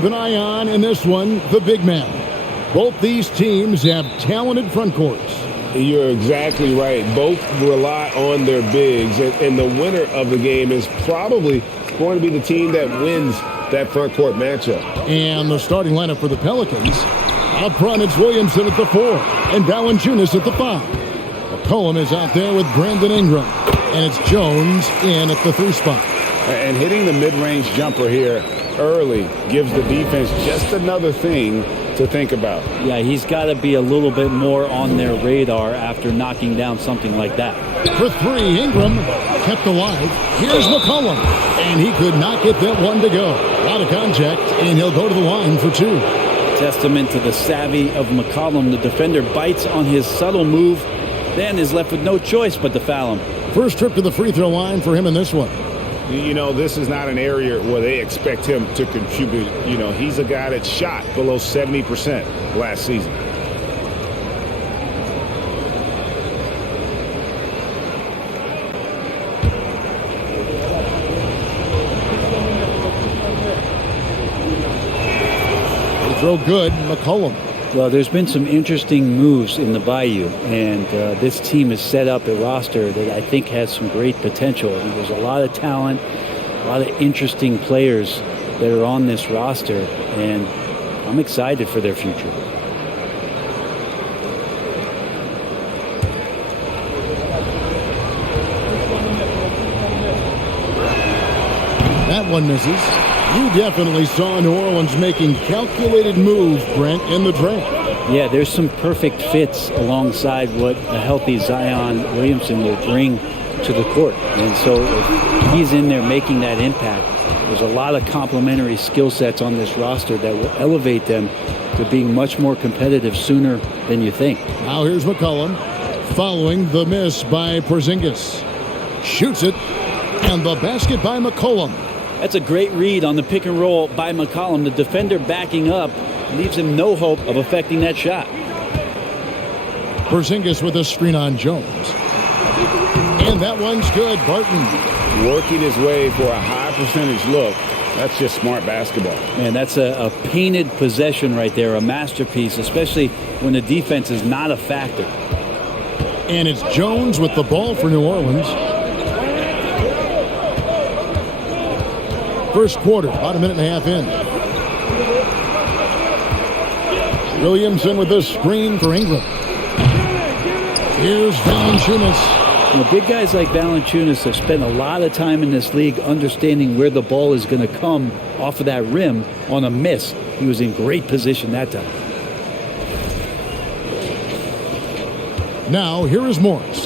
keep an eye on in this one, the big man. Both these teams have talented front courts. You're exactly right. Both rely on their bigs, and the winner of the game is probably going to be the team that wins that front court matchup. And the starting lineup for the Pelicans. Up front, it's Williamson at the 4 and Valanciunas at the 5. McCollum is out there with Brandon Ingram. And it's Jones in at the 3 spot. And hitting the mid-range jumper here early gives the defense just another thing to think about. Yeah, he's got to be a little bit more on their radar after knocking down something like that. For 3, Ingram kept alive. Here's McCollum. And he could not get that one to go. Out of contact, and he'll go to the line for 2. Testament to the savvy of McCollum. The defender bites on his subtle move, then is left with no choice but to foul him. First trip to the free throw line for him in this one. You know, this is not an area where they expect him to contribute. You know, he's a guy that shot below 70% last season. They throw good, McCollum. Well, there's been some interesting moves in the Bayou, and this team is set up a roster that I think has some great potential. I mean, there's a lot of talent, a lot of interesting players that are on this roster, and I'm excited for their future. That one misses. You definitely saw New Orleans making calculated moves, Brent, in the draft. Yeah, there's some perfect fits alongside what a healthy Zion Williamson will bring to the court. And so if he's in there making that impact, there's a lot of complementary skill sets on this roster that will elevate them to being much more competitive sooner than you think. Now here's McCollum following the miss by Porzingis. Shoots it, and the basket by McCollum. That's a great read on the pick and roll by McCollum. The defender backing up leaves him no hope of affecting that shot. Porzingis with a screen on Jones. And that one's good. Barton working his way for a high percentage look. That's just smart basketball. Man, that's a painted possession right there, a masterpiece, especially when the defense is not a factor. And it's Jones with the ball for New Orleans. First quarter, about a minute and a half in. Williamson with the screen for Ingram. Here's Valanciunas. You know, big guys like Valanciunas have spent a lot of time in this league understanding where the ball is going to come off of that rim on a miss. He was in great position that time. Now, here is Morris.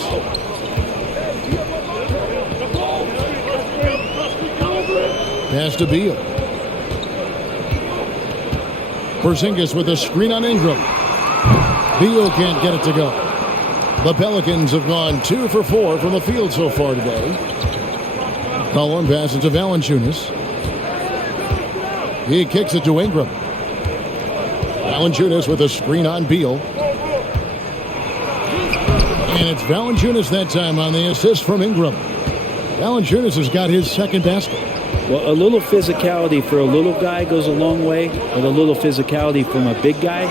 Pass to Beal. Porzingis with a screen on Ingram. Beal can't get it to go. The Pelicans have gone 2 for 4 from the field so far today. Collin passes to Valanciunas. He kicks it to Ingram. Valanciunas with a screen on Beal. And it's Valanciunas that time on the assist from Ingram. Valanciunas has got his second basket. Well, a little physicality for a little guy goes a long way, but a little physicality from a big guy,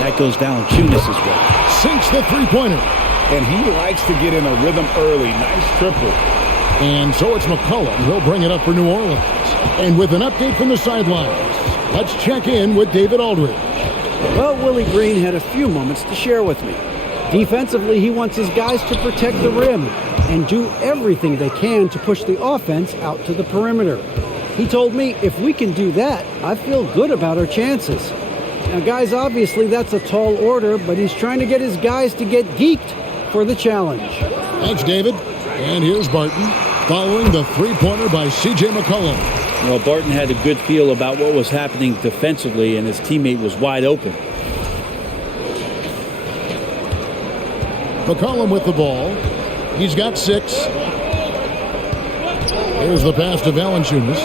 that goes Valanciunas as well. Sinks the three-pointer. And he likes to get in a rhythm early. Nice triple. And so it's McCollum. He'll bring it up for New Orleans. And with an update from the sidelines, let's check in with David Aldridge. Well, Willie Green had a few moments to share with me. Defensively, he wants his guys to protect the rim and do everything they can to push the offense out to the perimeter. He told me, if we can do that, I feel good about our chances. Now, guys, obviously that's a tall order, but he's trying to get his guys to get geeked for the challenge. Thanks, David. And here's Barton following the three-pointer by C.J. McCollum. Well, Barton had a good feel about what was happening defensively, and his teammate was wide open. McCollum with the ball. He's got 6. Here's the pass to Valanciunas.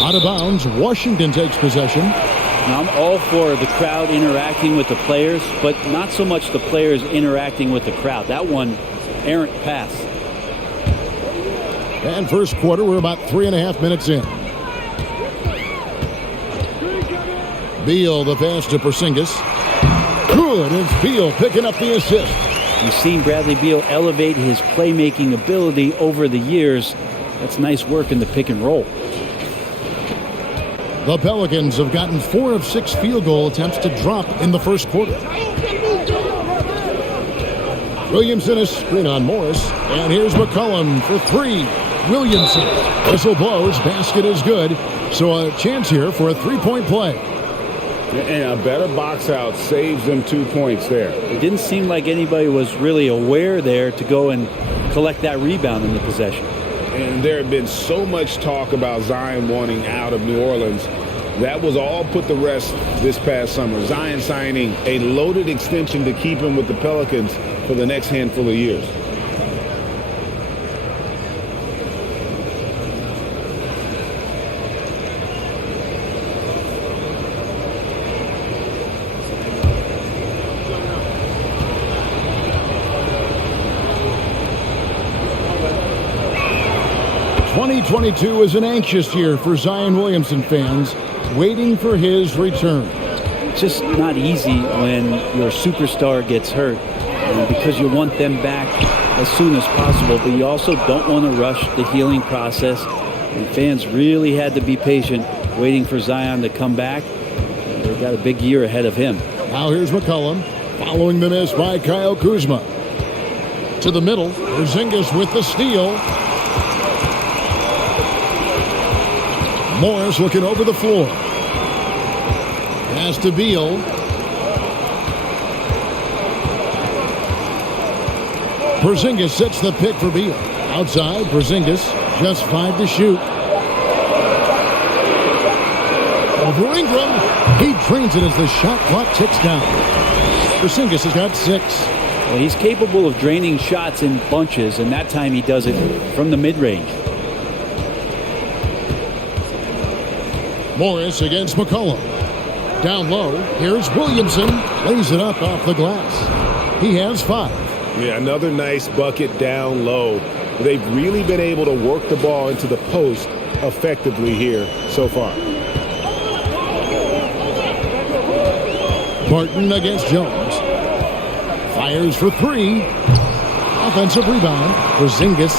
Out of bounds. Washington takes possession. Now, I'm all for the crowd interacting with the players, but not so much the players interacting with the crowd. That one, errant pass. And first quarter, we're about 3.5 minutes in. Beal, the pass to Porzingis. Good, it's Beal picking up the assist. You've seen Bradley Beal elevate his playmaking ability over the years. That's nice work in the pick and roll. The Pelicans have gotten 4 of 6 field goal attempts to drop in the first quarter. Williamson is screen on Morris. And here's McCollum for 3. Williamson. Whistle blows. Basket is good. So a chance here for a 3-point play. And a better box out saves them 2 points there. It didn't seem like anybody was really aware there to go and collect that rebound in the possession. And there had been so much talk about Zion wanting out of New Orleans. That was all put to rest this past summer. Zion signing a loaded extension to keep him with the Pelicans for the next handful of years. '22 is an anxious year for Zion Williamson fans, waiting for his return. It's just not easy when your superstar gets hurt, because you want them back as soon as possible, but you also don't want to rush the healing process. And fans really had to be patient, waiting for Zion to come back. They've got a big year ahead of him. Now here's McCollum, following the miss by Kyle Kuzma. To the middle, Porzingis with the steal. Morris looking over the floor. Pass to Beal. Porzingis sets the pick for Beal. Outside, Porzingis, just 5 to shoot. Over Ingram. He drains it as the shot clock ticks down. Porzingis has got 6. Well, he's capable of draining shots in bunches, and that time he does it from the mid-range. Morris against McCollum. Down low, here's Williamson. Lays it up off the glass. He has 5. Yeah, another nice bucket down low. They've really been able to work the ball into the post effectively here so far. Martin against Jones. Fires for 3. Offensive rebound. Porzingis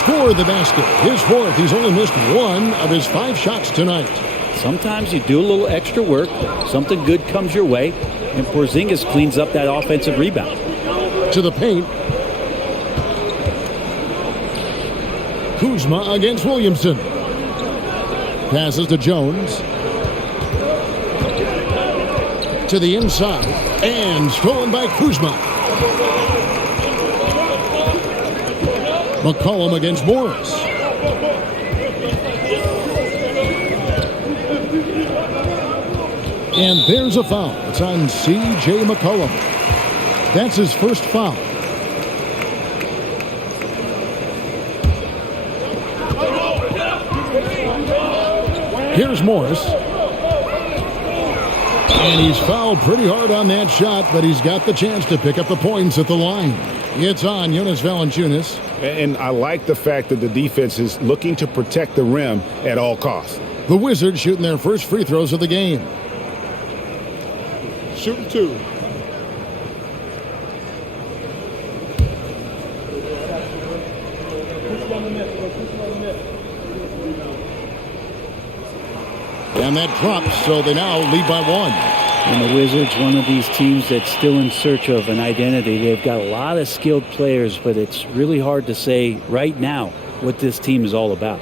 scored the basket. His 4th. He's only missed 1 of his 5 shots tonight. Sometimes you do a little extra work, something good comes your way, and Porzingis cleans up that offensive rebound. To the paint. Kuzma against Williamson. Passes to Jones. To the inside. And stolen by Kuzma. McCollum against Morris. And there's a foul. It's on C.J. McCollum. That's his first foul. Here's Morris. And he's fouled pretty hard on that shot, but he's got the chance to pick up the points at the line. It's on Jonas Valanciunas. And I like the fact that the defense is looking to protect the rim at all costs. The Wizards shooting their first free throws of the game. Shooting 2. And that drops, so they now lead by 1. And the Wizards, one of these teams that's still in search of an identity. They've got a lot of skilled players, but it's really hard to say right now what this team is all about.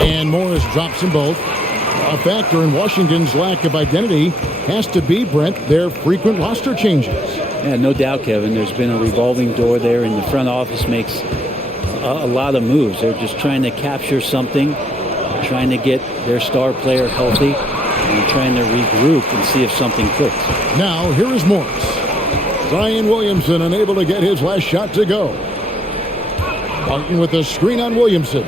And Morris drops them both. A factor in Washington's lack of identity has to be, Brent, their frequent roster changes. Yeah, no doubt, Kevin. There's been a revolving door there, and the front office makes a lot of moves. They're just trying to capture something, trying to get their star player healthy, and trying to regroup and see if something clicks. Now, here is Morris. Zion Williamson unable to get his last shot to go. Martin with the screen on Williamson.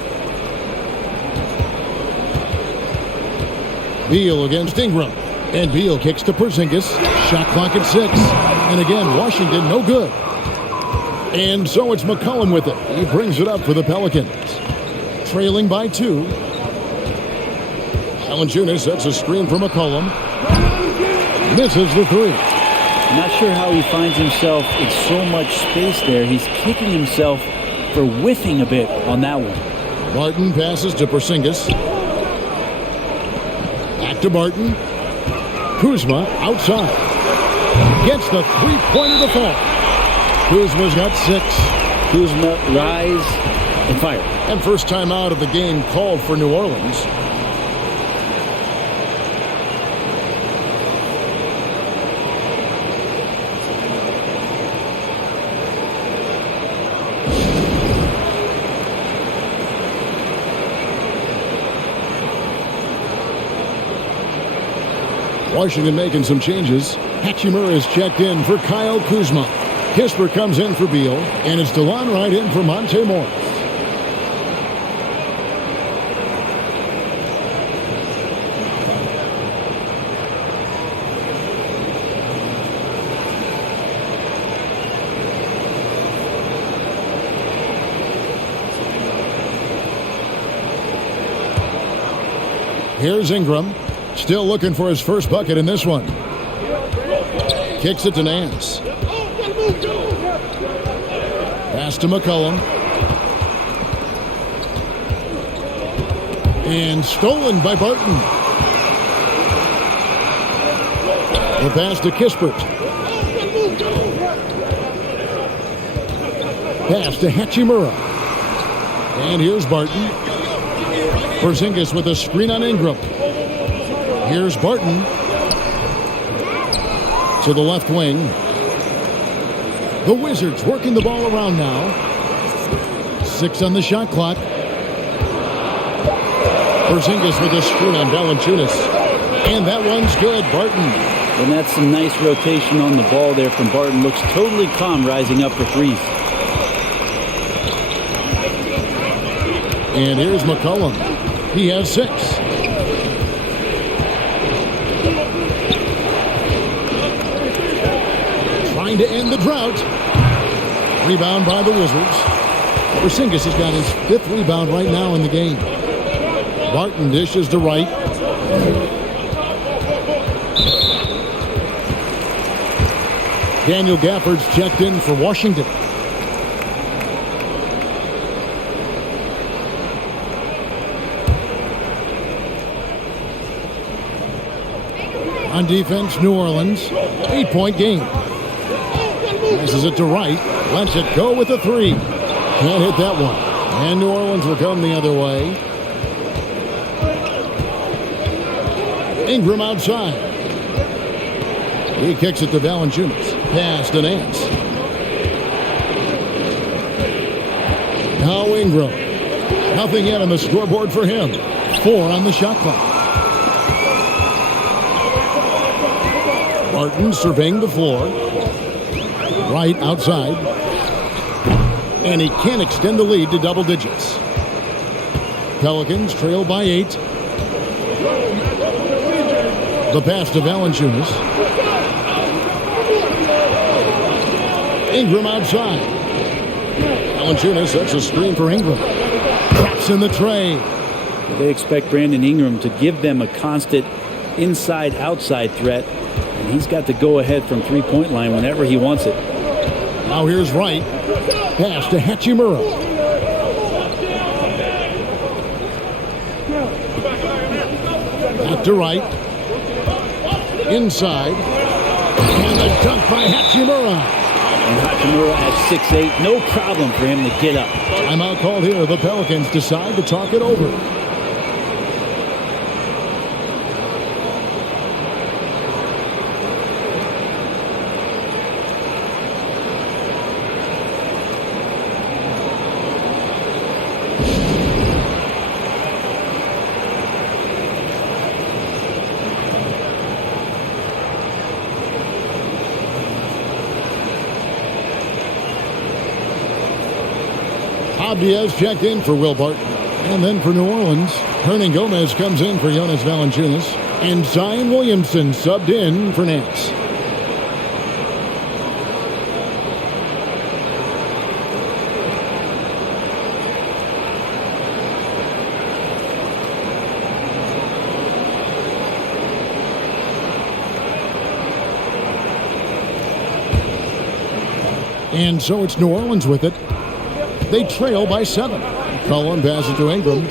Beal against Ingram. And Beal kicks to Porzingis. Shot clock at 6. And again, Washington no good. And so it's McCollum with it. He brings it up for the Pelicans. Trailing by 2. Valanciunas sets a screen for McCollum. Misses the 3. I'm not sure how he finds himself in so much space there. He's kicking himself for whiffing a bit on that one. Barton passes to Porzingis. Back to Barton. Kuzma outside. Gets the three-pointer to fall. Kuzma's got 6. Kuzma, rise and fire. And first time out of the game called for New Orleans. Washington making some changes. Hachimura is checked in for Kyle Kuzma. Kispert comes in for Beal, and it's DeLon Wright in for Monte Morris. Here's Ingram. Still looking for his first bucket in this one. Kicks it to Nance. Pass to McCollum. And stolen by Barton. The pass to Kispert. Pass to Hachimura. And here's Barton. Porzingis with a screen on Ingram. Here's Barton to the left wing. The Wizards working the ball around now. 6 on the shot clock. Porzingis with a screen on Valanciunas. And that one's good. Barton. And that's some nice rotation on the ball there from Barton. Looks totally calm rising up for threes. And here's McCollum. He has 6. Trying to end the drought. Rebound by the Wizards. Porzingis has got his 5th rebound right now in the game. Barton dishes to Wright. Daniel Gafford's checked in for Washington. On defense, New Orleans, 8-point game. Passes it to Wright. Lets it go with a 3. Can't hit that one. And New Orleans will come the other way. Ingram outside. He kicks it to Valanciunas. Pass to Nance. Now Ingram. Nothing yet on the scoreboard for him. 4 on the shot clock. Barton surveying the floor. Right outside. And he can't extend the lead to double digits. Pelicans trail by 8. The pass to Valanciunas. Ingram outside. Valanciunas sets a screen for Ingram. Taps in the tray. They expect Brandon Ingram to give them a constant inside-outside threat. And he's got to go ahead from three-point line whenever he wants it. Now here's Wright. Pass to Hachimura. Back to Wright. Inside. And a dunk by Hachimura. And Hachimura at 6'8", no problem for him to get up. Timeout called here. The Pelicans decide to talk it over. Diaz checked in for Will Barton. And then for New Orleans, Hernan Gomez comes in for Jonas Valanciunas. And Zion Williamson subbed in for Nance. And so it's New Orleans with it. They trail by 7. Cullen passes to Ingram.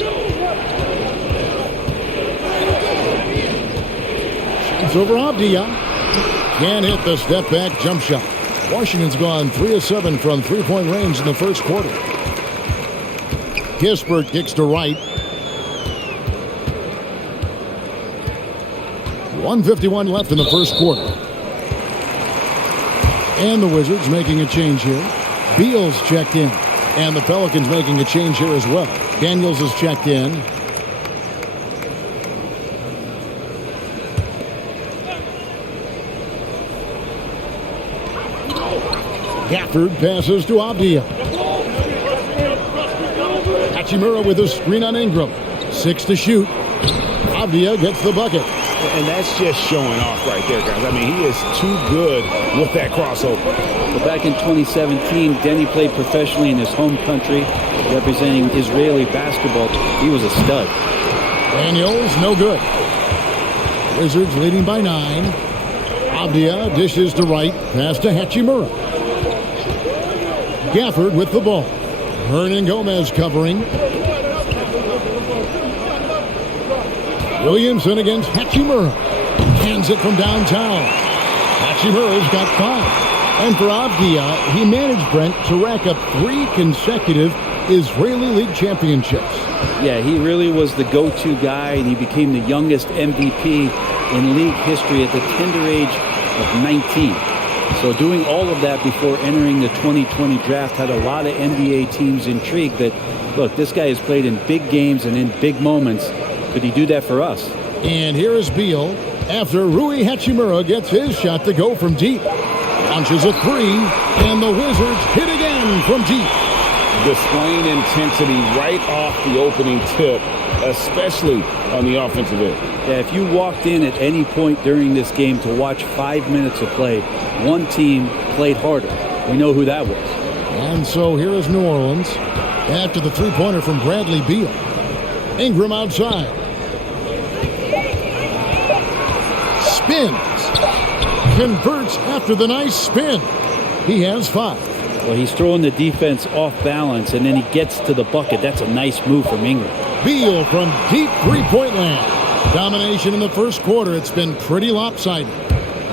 Shoots over Avdia. Can't hit the step-back jump shot. Washington's gone 3 of 7 from three-point range in the first quarter. Kispert kicks to right. 1:51 left in the first quarter. And the Wizards making a change here. Beal's checked in. And the Pelicans making a change here as well. Daniels is checked in. Gafford passes to Avdia. Hachimura with a screen on Ingram. 6 to shoot. Avdia gets the bucket. And that's just showing off right there, guys. I mean, he is too good with that crossover. But back in 2017, Denny played professionally in his home country, representing Israeli basketball. He was a stud. Daniels, no good. Wizards leading by 9. Avdia dishes to right. Pass to Hachimura. Gafford with the ball. Hernan Gomez covering. Williamson against Hachimura. Hands it from downtown. Hachimura's got 5. And for Avdia, he managed, Brent, to rack up 3 consecutive Israeli League championships. Yeah, he really was the go-to guy, and he became the youngest MVP in league history at the tender age of 19. So doing all of that before entering the 2020 draft had a lot of NBA teams intrigued that, look, this guy has played in big games and in big moments. Could he do that for us? And here is Beal after Rui Hachimura gets his shot to go from deep. Launches a 3, and the Wizards hit again from deep. Displaying intensity right off the opening tip, especially on the offensive end. Yeah, if you walked in at any point during this game to watch 5 minutes of play, one team played harder. We know who that was. And so here is New Orleans after the three-pointer from Bradley Beal. Ingram outside. Spins. Converts after the nice spin. He has 5. Well, he's throwing the defense off balance, and then he gets to the bucket. That's a nice move from Ingram. Beal from deep three-point land. Domination in the first quarter. It's been pretty lopsided.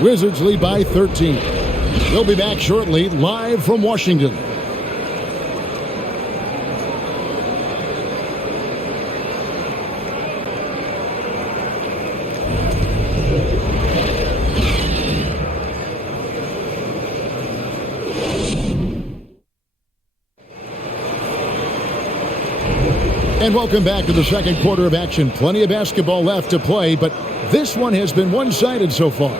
Wizards lead by 13. They'll be back shortly, live from Washington. And welcome back to the second quarter of action. Plenty of basketball left to play, but this one has been one-sided so far.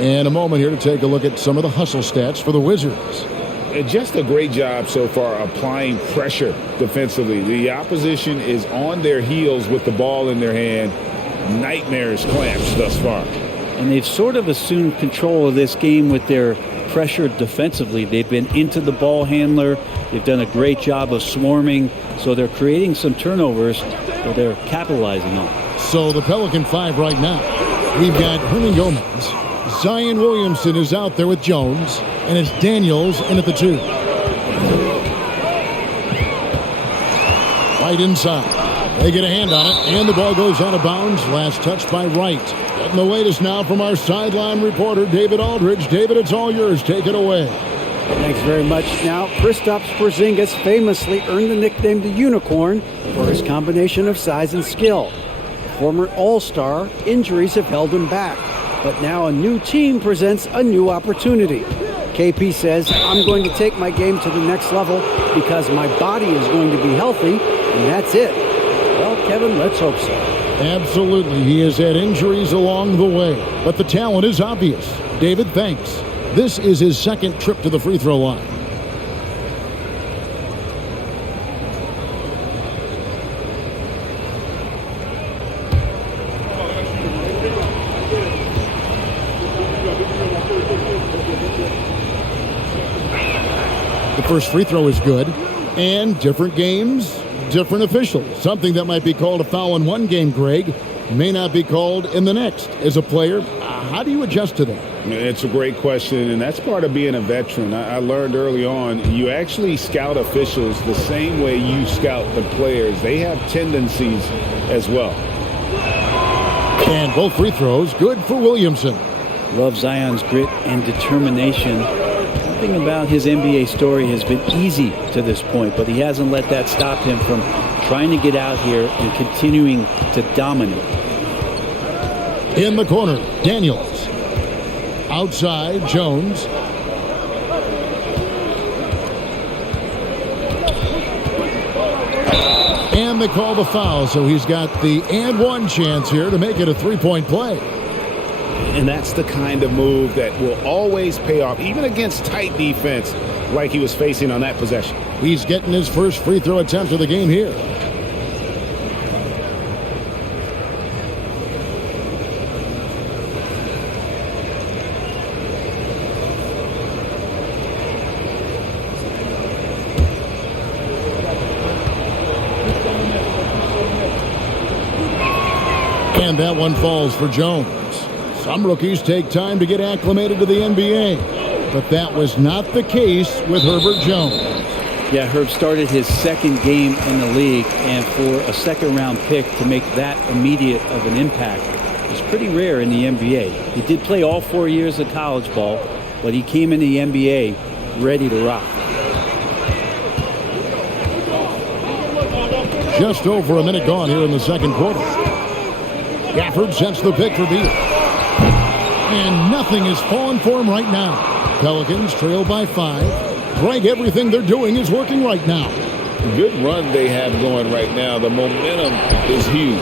And a moment here to take a look at some of the hustle stats for the Wizards. And just a great job so far applying pressure defensively. The opposition is on their heels with the ball in their hand. Nightmares clamps thus far. And they've sort of assumed control of this game with their pressure defensively. They've been into the ball handler. They've done a great job of swarming. So they're creating some turnovers that they're capitalizing on. So the Pelican 5 right now. We've got Hernan Gomez. Zion Williamson is out there with Jones. And it's Daniels in at the 2. Right inside. They get a hand on it. And the ball goes out of bounds. Last touch by Wright. Getting the latest now from our sideline reporter, David Aldridge. David, it's all yours. Take it away. Thanks very much. Now, Kristaps Porzingis famously earned the nickname the Unicorn for his combination of size and skill. Former All-Star, injuries have held him back. But now a new team presents a new opportunity. KP says, I'm going to take my game to the next level because my body is going to be healthy, and that's it. Well, Kevin, let's hope so. Absolutely. He has had injuries along the way, but the talent is obvious. David, thanks. This is his second trip to the free throw line. The first free throw is good. And different games, different officials. Something that might be called a foul in one game, Greg, may not be called in the next. As a player, how do you adjust to that? It's a great question, and that's part of being a veteran. I learned early on, you actually scout officials the same way you scout the players. They have tendencies as well. And both free throws good for Williamson. Love Zion's grit and determination. Nothing about his NBA story has been easy to this point, but he hasn't let that stop him from trying to get out here and continuing to dominate. In the corner, Daniels. Outside, Jones. And they call the foul, so he's got the and one chance here to make it a three-point play. And that's the kind of move that will always pay off, even against tight defense like he was facing on that possession. He's getting his first free throw attempt of the game here. And that one falls for Jones. Some rookies take time to get acclimated to the NBA, but that was not the case with Herbert Jones. Yeah, Herb started his second game in the league, and for a second-round pick to make that immediate of an impact is pretty rare in the NBA. He did play all 4 years of college ball, but he came in the NBA ready to rock. Just over a minute gone here in the second quarter. Gafford sets the pick for Beal. And nothing is falling for him right now. Pelicans trail by 5. Greg, everything they're doing is working right now. Good run they have going right now. The momentum is huge.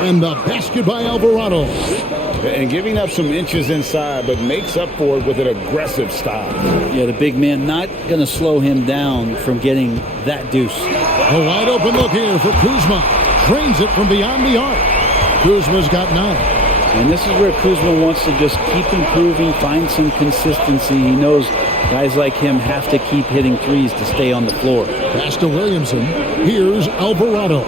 And the basket by Alvarado. And giving up some inches inside, but makes up for it with an aggressive style. Yeah, the big man not going to slow him down from getting that deuce. A wide open look here for Kuzma. Drains it from beyond the arc. Kuzma's got 9. And this is where Kuzma wants to just keep improving, find some consistency. He knows guys like him have to keep hitting threes to stay on the floor. Pass to Williamson. Here's Alvarado.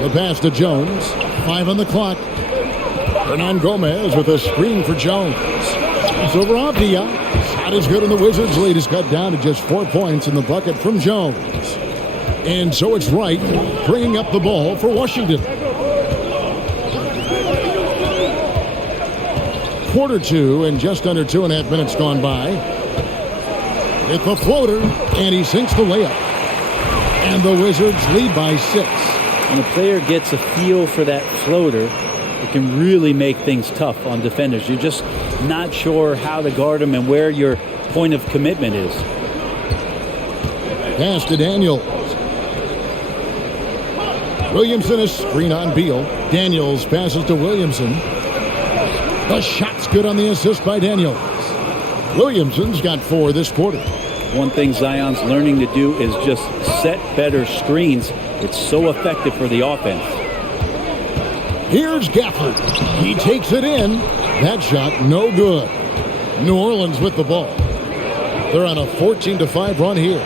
The pass to Jones. 5 on the clock. Hernan Gomez with a screen for Jones. It's over Avdia. Shot is good, and the Wizards' lead is cut down to just 4 points in the bucket from Jones. And so it's Wright bringing up the ball for Washington. Quarter 2 and just under 2.5 minutes gone by. Hit the floater, and he sinks the layup. And the Wizards lead by 6. When a player gets a feel for that floater, it can really make things tough on defenders. You're just not sure how to guard them and where your point of commitment is. Pass to Daniels. Williamson is screen on Beal. Daniels passes to Williamson. The shot's good on the assist by Daniels. Williamson's got 4 this quarter. One thing Zion's learning to do is just set better screens. It's so effective for the offense. Here's Gafford. He takes it in. That shot no good. New Orleans with the ball. They're on a 14-5 run here.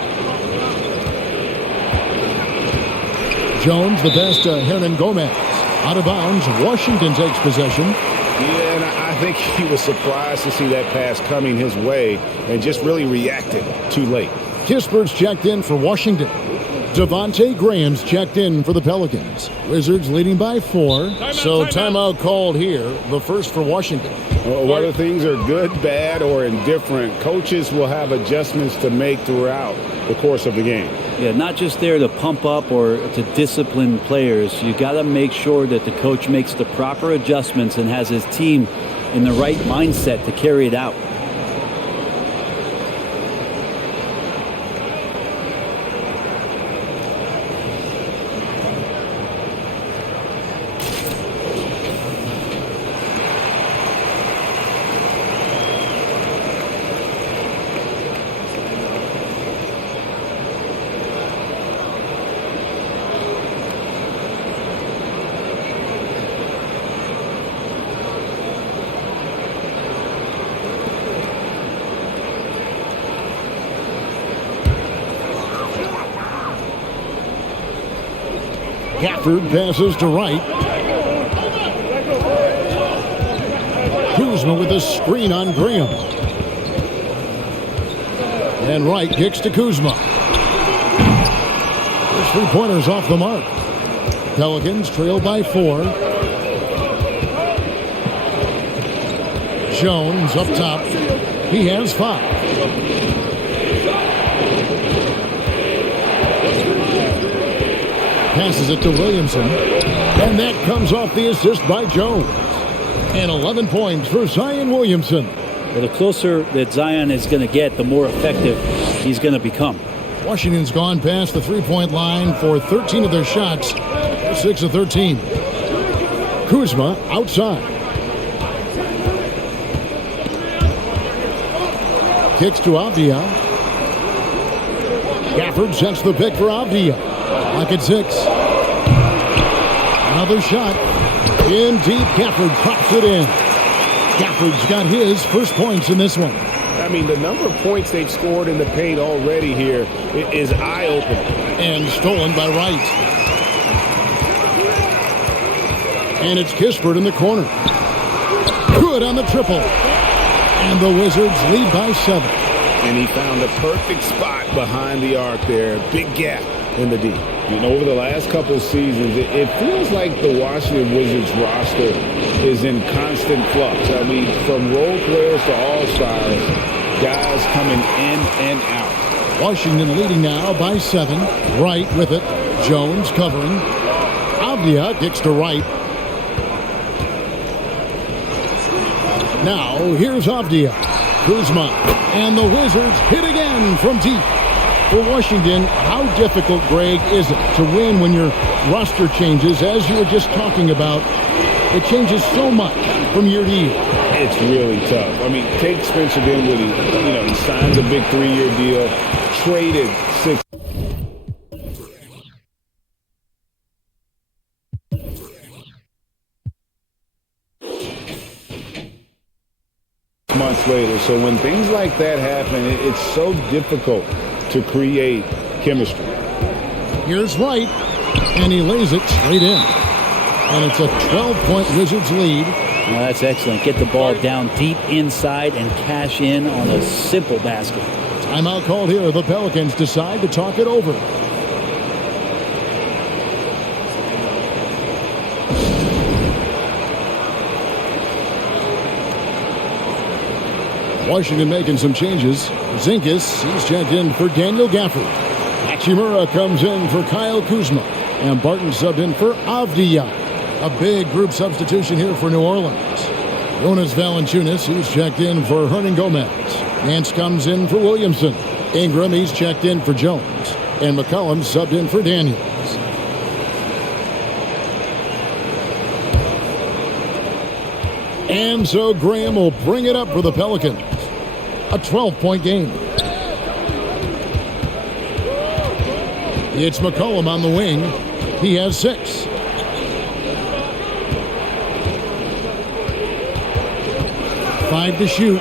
Jones, the best to Hernan Gomez. Out of bounds. Washington takes possession. Yeah, and I think he was surprised to see that pass coming his way and just really reacted too late. Kispert's checked in for Washington. Devontae Graham's checked in for the Pelicans. Wizards leading by 4. So timeout called here, the first for Washington. Whether things are good, bad, or indifferent, coaches will have adjustments to make throughout the course of the game. Yeah, not just there to pump up or to discipline players. You got to make sure that the coach makes the proper adjustments and has his team in the right mindset to carry it out. Gafford passes to Wright. Kuzma with a screen on Graham. And Wright kicks to Kuzma. There's 3-pointers off the mark. Pelicans trail by 4. Jones up top. He has 5. Passes it to Williamson. And that comes off the assist by Jones. And 11 points for Zion Williamson. Well, the closer that Zion is going to get, the more effective he's going to become. Washington's gone past the 3-point line for 13 of their shots. 6 of 13. Kuzma outside. Kicks to Avdia. Gafford sets the pick for Avdia. Lock at 6. Another shot. In deep. Gafford drops it in. Gafford's got his first points in this one. I mean, the number of points they've scored in the paint already here is eye-opening. And stolen by Wright. And it's Kispert in the corner. Good on the triple. And the Wizards lead by 7. And he found a perfect spot behind the arc there. Big gap in the D. And over the last couple seasons, it feels like the Washington Wizards roster is in constant flux. I mean, from role players to all-stars, guys coming in and out. Washington leading now by 7. Wright with it. Jones covering. Avdia kicks to Wright. Now, here's Avdia. Kuzma. And the Wizards hit again from deep. For Washington, how difficult, Greg, is it to win when your roster changes, as you were just talking about? It changes so much from year to year. It's really tough. I mean, take Spencer Dinwiddie. He signed a big 3-year deal, traded 6 months later. So when things like that happen, it's so difficult to create chemistry. Here's Wright, and he lays it straight in. And it's a 12-point Wizards lead. Well, that's excellent. Get the ball down deep inside and cash in on a simple basket. Timeout called here. The Pelicans decide to talk it over. Washington making some changes. Zinkis, he's checked in for Daniel Gafford. Hachimura comes in for Kyle Kuzma. And Barton subbed in for Avdia. A big group substitution here for New Orleans. Jonas Valanciunas, he's checked in for Hernan Gomez. Nance comes in for Williamson. Ingram, he's checked in for Jones. And McCollum subbed in for Daniels. And so Graham will bring it up for the Pelicans. A 12-point game. It's McCollum on the wing. He has 6. Five to shoot.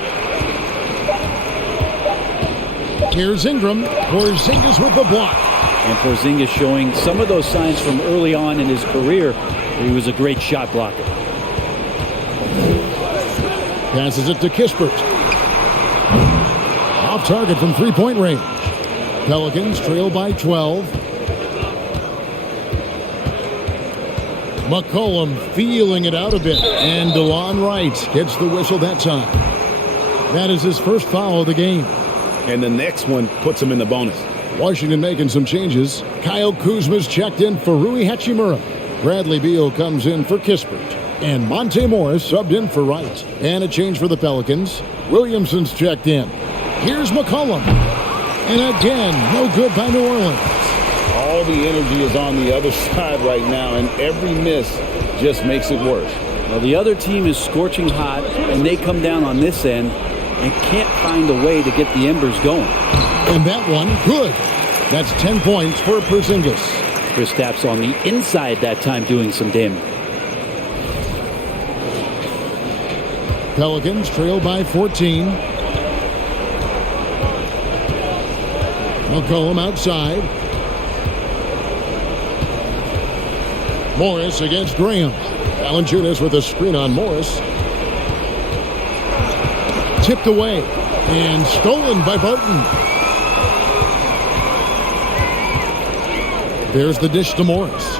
Here's Ingram. Porzingis with the block. And Porzingis showing some of those signs from early on in his career. He was a great shot blocker. Passes it to Kispert. Off target from 3-point range. Pelicans trail by 12. McCollum feeling it out a bit. And DeLon Wright gets the whistle that time. That is his first foul of the game. And the next one puts him in the bonus. Washington making some changes. Kyle Kuzma's checked in for Rui Hachimura. Bradley Beal comes in for Kispert. And Monte Morris subbed in for Wright. And a change for the Pelicans. Williamson's checked in. Here's McCollum. And again, no good by New Orleans. All the energy is on the other side right now, and every miss just makes it worse. Well, the other team is scorching hot, and they come down on this end and can't find a way to get the embers going. And that one, good. That's 10 points for Porzingis. Kristaps on the inside that time doing some damage. Pelicans trail by 14. McCollum outside. Morris against Graham. Valanciunas with a screen on Morris. Tipped away and stolen by Barton. There's the dish to Morris.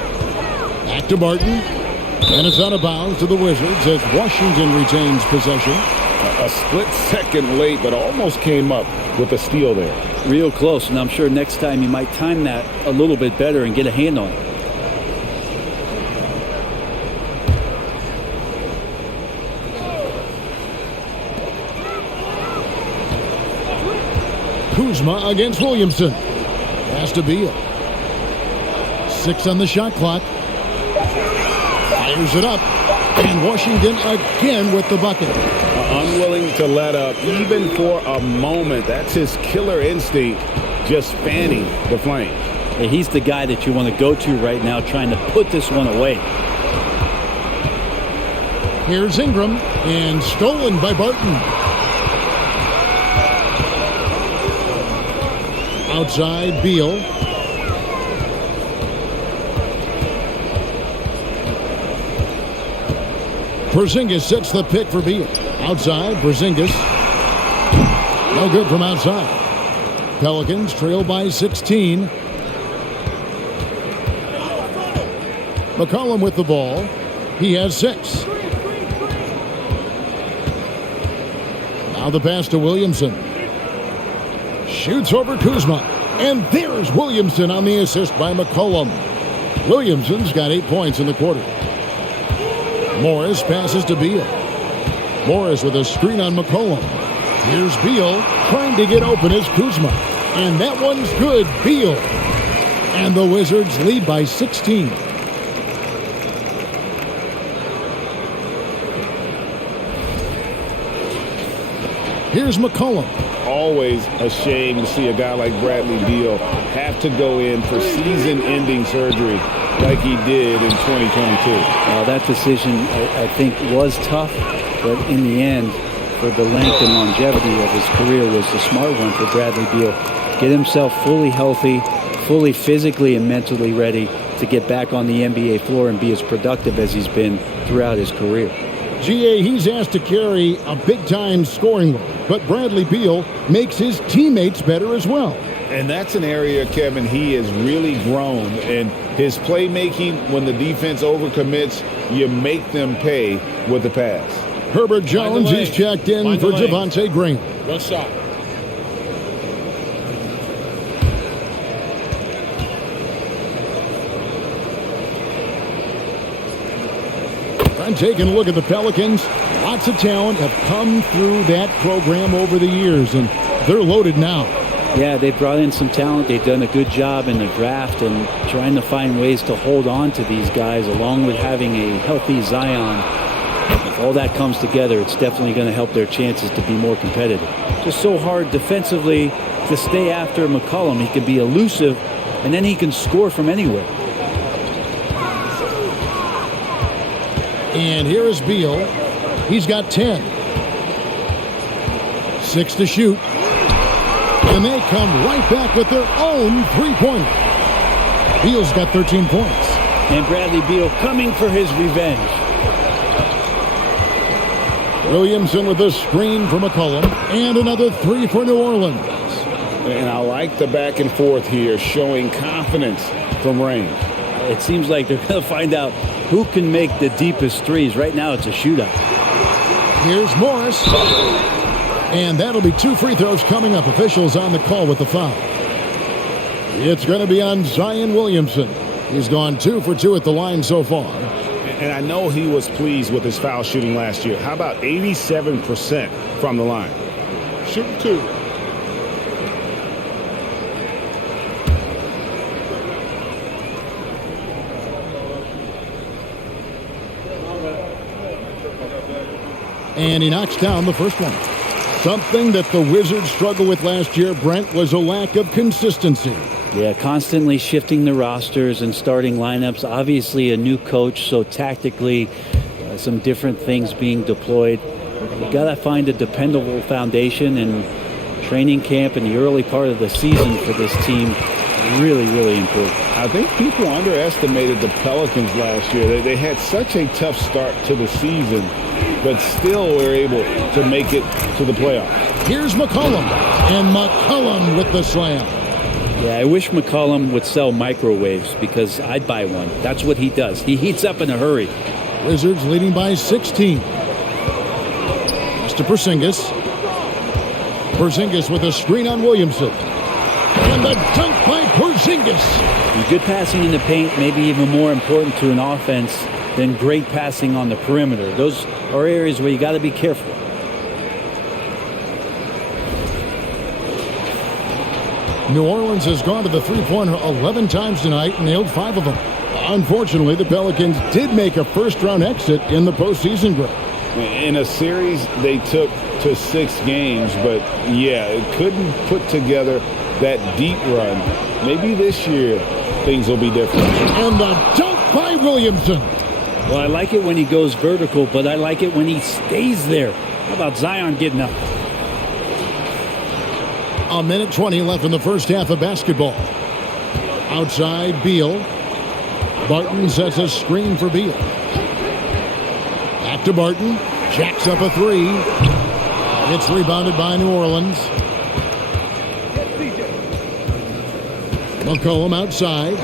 Back to Barton. And it's out of bounds to the Wizards as Washington retains possession. A split second late, but almost came up with a steal there. Real close, and I'm sure next time you might time that a little bit better and get a hand on it. Kuzma against Williamson. Pass to Beal. 6 on the shot clock. Fires it up. And Washington again with the bucket. Unwilling to let up even for a moment. That's his killer instinct, just fanning the flame. Yeah, he's the guy that you want to go to right now trying to put this one away. Here's Ingram and stolen by Barton. Outside, Beal. Porzingis sets the pick for Beal. Outside, Porzingis. No good from outside. Pelicans trail by 16. McCollum with the ball. He has 6. Now the pass to Williamson. Shoots over Kuzma. And there's Williamson on the assist by McCollum. Williamson's got 8 points in the quarter. Morris passes to Beal. Morris with a screen on McCollum. Here's Beal trying to get open as Kuzma. And that one's good. Beal. And the Wizards lead by 16. Here's McCollum. Always a shame to see a guy like Bradley Beal have to go in for season-ending surgery like he did in 2022. That decision, I think, was tough, but in the end, for the length and longevity of his career, was the smart one for Bradley Beal. Get himself fully healthy, fully physically and mentally ready to get back on the NBA floor and be as productive as he's been throughout his career. GA, he's asked to carry a big-time scoring load, but Bradley Beal makes his teammates better as well. And that's an area, Kevin, he has really grown. And his playmaking, when the defense overcommits, you make them pay with the pass. Herbert Jones is checked in for Javonte Green. Good shot. I'm taking a look at the Pelicans. Lots of talent have come through that program over the years, and they're loaded now. Yeah, they brought in some talent. They've done a good job in the draft and trying to find ways to hold on to these guys, along with having a healthy Zion. If all that comes together, it's definitely going to help their chances to be more competitive. Just so hard defensively to stay after McCollum. He can be elusive, and then he can score from anywhere. And here is Beal. He's got 10. 6 to shoot. And they come right back with their own three-pointer. Beal's got 13 points. And Bradley Beal coming for his revenge. Williamson with a screen for McCollum. And another 3 for New Orleans. And I like the back and forth here, showing confidence from range. It seems like they're going to find out who can make the deepest threes. Right now, it's a shootout. Here's Morris. And that'll be 2 free throws coming up. Officials on the call with the foul. It's going to be on Zion Williamson. He's gone 2 for 2 at the line so far. And I know he was pleased with his foul shooting last year. How about 87% from the line? Shooting 2. And he knocks down the first one. Something that the Wizards struggled with last year, Brent, was a lack of consistency. Yeah, constantly shifting the rosters and starting lineups. Obviously a new coach, so tactically some different things being deployed. You got to find a dependable foundation, and training camp in the early part of the season for this team Really, really important. I think people underestimated the Pelicans last year. They had such a tough start to the season, but still were able to make it to the playoffs. Here's McCollum, and McCollum with the slam. Yeah, I wish McCollum would sell microwaves because I'd buy one. That's what he does. He heats up in a hurry. Wizards leading by 16. To Porzingis. Porzingis with a screen on Williamson. And the dunk by Porzingis. And good passing in the paint may be even more important to an offense than great passing on the perimeter. Those are areas where you got to be careful. New Orleans has gone to the three-pointer 11 times tonight and nailed 5 of them. Unfortunately, the Pelicans did make a first-round exit in the postseason break. In a series they took to 6 games, but yeah, it couldn't put together that deep run. Maybe this year things will be different. And the dunk by Williamson. Well, I like it when he goes vertical, but I like it when he stays there. How about Zion getting up? A minute 20 left in the first half of basketball. Outside, Beal. Barton sets a screen for Beal. Back to Barton. Jacks up a 3. It's rebounded by New Orleans. McCollum outside.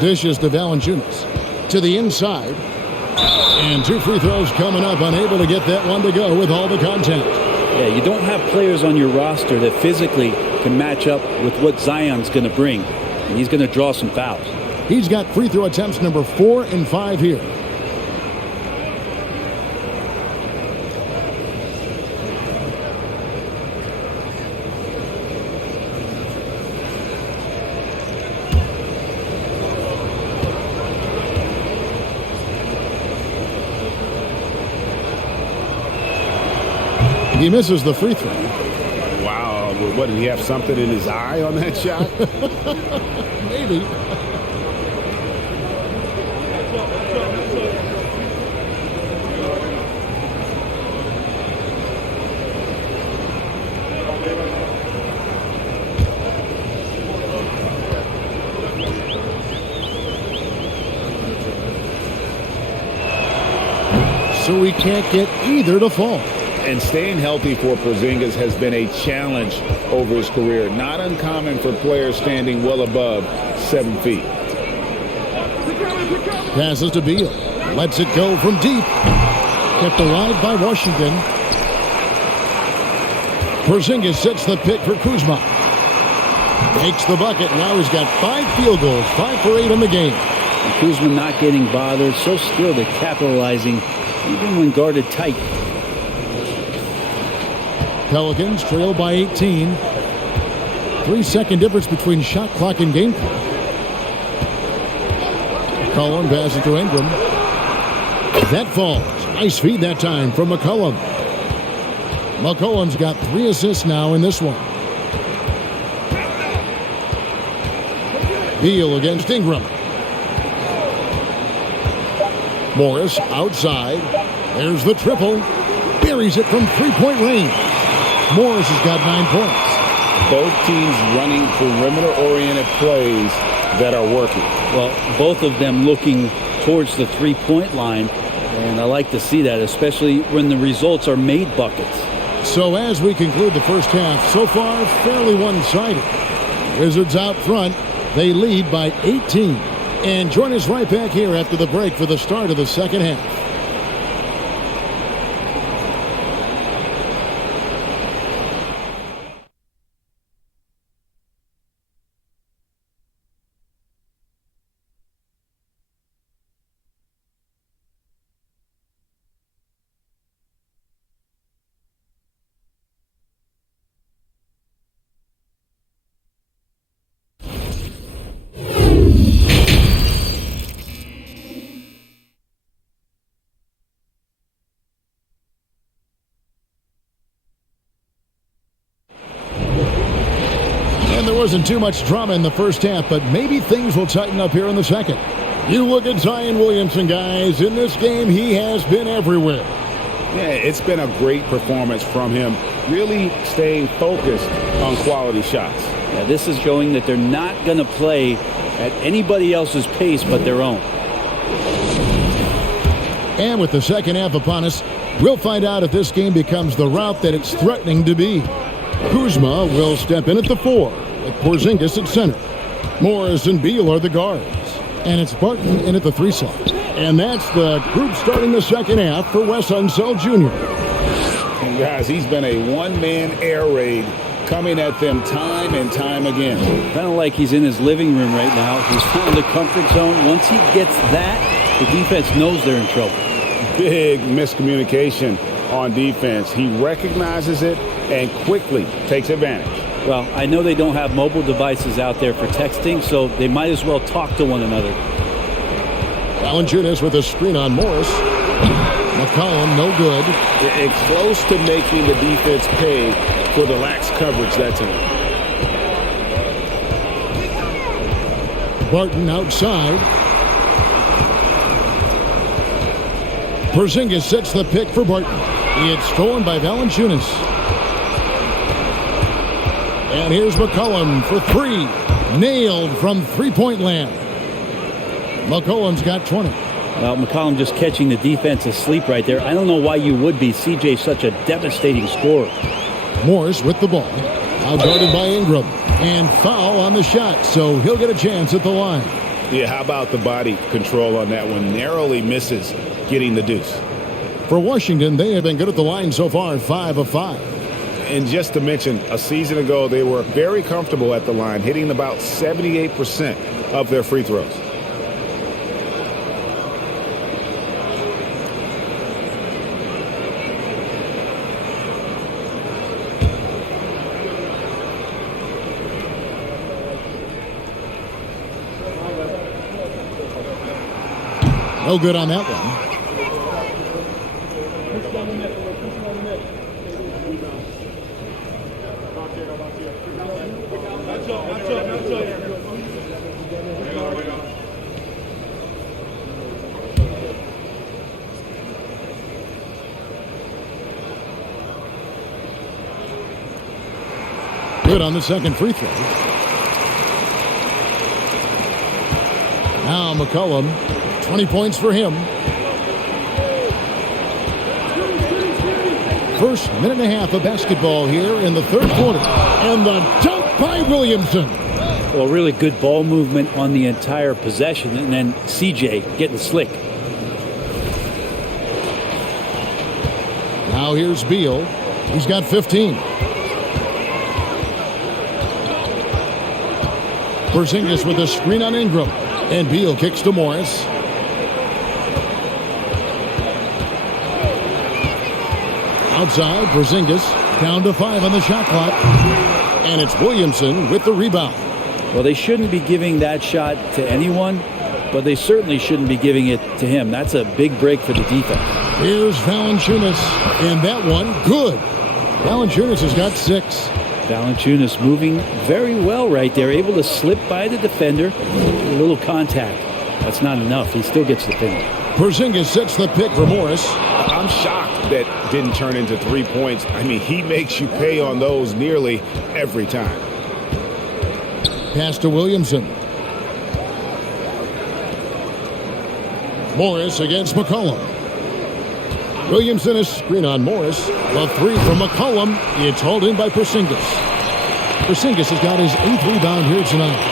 Dishes to Valanciunas. To the inside. And 2 free throws coming up. Unable to get that one to go with all the contact. Yeah, you don't have players on your roster that physically can match up with what Zion's going to bring. And he's going to draw some fouls. He's got free throw attempts number 4 and 5 here. He misses the free throw. Wow, what, did he have something in his eye on that shot? Maybe. So we can't get either to fall. And staying healthy for Porzingis has been a challenge over his career. Not uncommon for players standing well above 7 feet. Passes to Beal. Lets it go from deep. Kept alive by Washington. Porzingis sets the pick for Kuzma. Makes the bucket. Now he's got 5 field goals. 5 for 8 in the game. And Kuzma not getting bothered. So skilled at capitalizing even when guarded tight. Pelicans trail by 18. 3-second difference between shot clock and game clock. McCollum passes to Ingram. That falls. Nice feed that time from McCollum. McCollum's got 3 assists now in this one. Beal against Ingram. Morris outside. There's the triple. Buries it from 3-point range. Morris has got 9 points. Both teams running perimeter-oriented plays that are working. Well, both of them looking towards the 3-point line, and I like to see that, especially when the results are made buckets. So as we conclude the first half, so far fairly one-sided. Wizards out front. They lead by 18. And join us right back here after the break for the start of the second half. Wasn't too much drama in the first half, but maybe things will tighten up here in the second. You look at Zion Williamson, guys. In this game, he has been everywhere. Yeah, it's been a great performance from him, really staying focused on quality shots. Yeah, this is showing that they're not going to play at anybody else's pace but their own. And with the second half upon us, we'll find out if this game becomes the route that it's threatening to be. Kuzma will step in at the 4, with Porzingis at center. Morris and Beal are the guards. And it's Barton in at the 3 slot. And that's the group starting the second half for Wes Unseld Jr. And guys, he's been a one-man air raid coming at them time and time again. Kind of like he's in his living room right now. He's found the comfort zone. Once he gets that, the defense knows they're in trouble. Big miscommunication on defense. He recognizes it and quickly takes advantage. Well, I know they don't have mobile devices out there for texting, so they might as well talk to one another. Valanciunas with a screen on Morris. McCollum, no good. And close to making the defense pay for the lax coverage that time. Barton outside. Porzingis sets the pick for Barton. It's stolen by Valanciunas. And here's McCollum for 3. Nailed from three-point land. McCollum's got 20. Well, McCollum just catching the defense asleep right there. I don't know why you would be. CJ's such a devastating scorer. Morris with the ball. Outguarded by Ingram. And foul on the shot, so he'll get a chance at the line. Yeah, how about the body control on that one? Narrowly misses getting the deuce. For Washington, they have been good at the line so far, 5 of 5. And just to mention, a season ago, they were very comfortable at the line, hitting about 78% of their free throws. No good on that one. Good on the second free throw. Now McCollum, 20 points for him. First minute and a half of basketball here in the third quarter. And the dunk by Williamson. Well, really good ball movement on the entire possession, and then CJ getting slick. Now here's Beal. He's got 15. Porzingis with a screen on Ingram. And Beal kicks to Morris. Outside, Porzingis down to 5 on the shot clock. And it's Williamson with the rebound. Well, they shouldn't be giving that shot to anyone, but they certainly shouldn't be giving it to him. That's a big break for the defense. Here's Valanciunas, and that one, good. Valanciunas has got 6. Valanciunas moving very well right there, able to slip by the defender. A little contact. That's not enough. He still gets the finish. Porzingis sets the pick for Morris. I'm shocked that didn't turn into 3 points. I mean, he makes you pay on those nearly every time. Pass to Williamson. Morris against McCollum. Williamson is screen on Morris. The 3 from McCollum. It's hauled in by Porzingis. Porzingis has got his 8th rebound here tonight.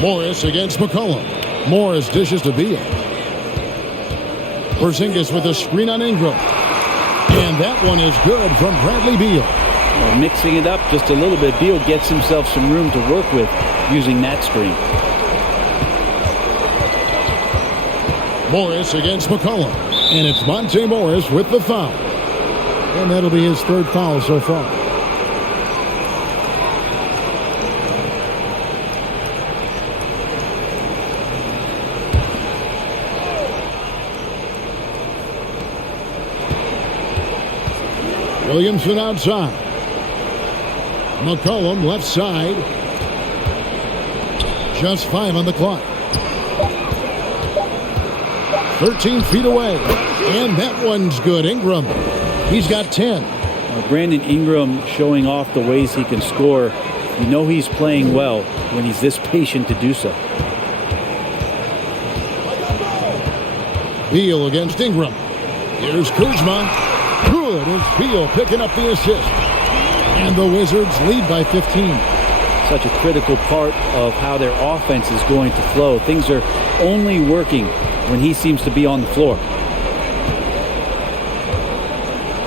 Morris against McCollum. Morris dishes to Beal. Porzingis with a screen on Ingram. And that one is good from Bradley Beal. Mixing it up just a little bit. Beal gets himself some room to work with using that screen. Morris against McCollum. And it's Monte Morris with the foul. And that'll be his 3rd foul so far. Williamson outside. McCollum left side. Just 5 on the clock. 13 feet away. And that one's good. Ingram, he's got 10. Brandon Ingram showing off the ways he can score. You know he's playing well when he's this patient to do so. Beal against Ingram. Here's Kuzma. Good. It's Beal picking up the assist. And the Wizards lead by 15. Such a critical part of how their offense is going to flow. Things are only working when he seems to be on the floor.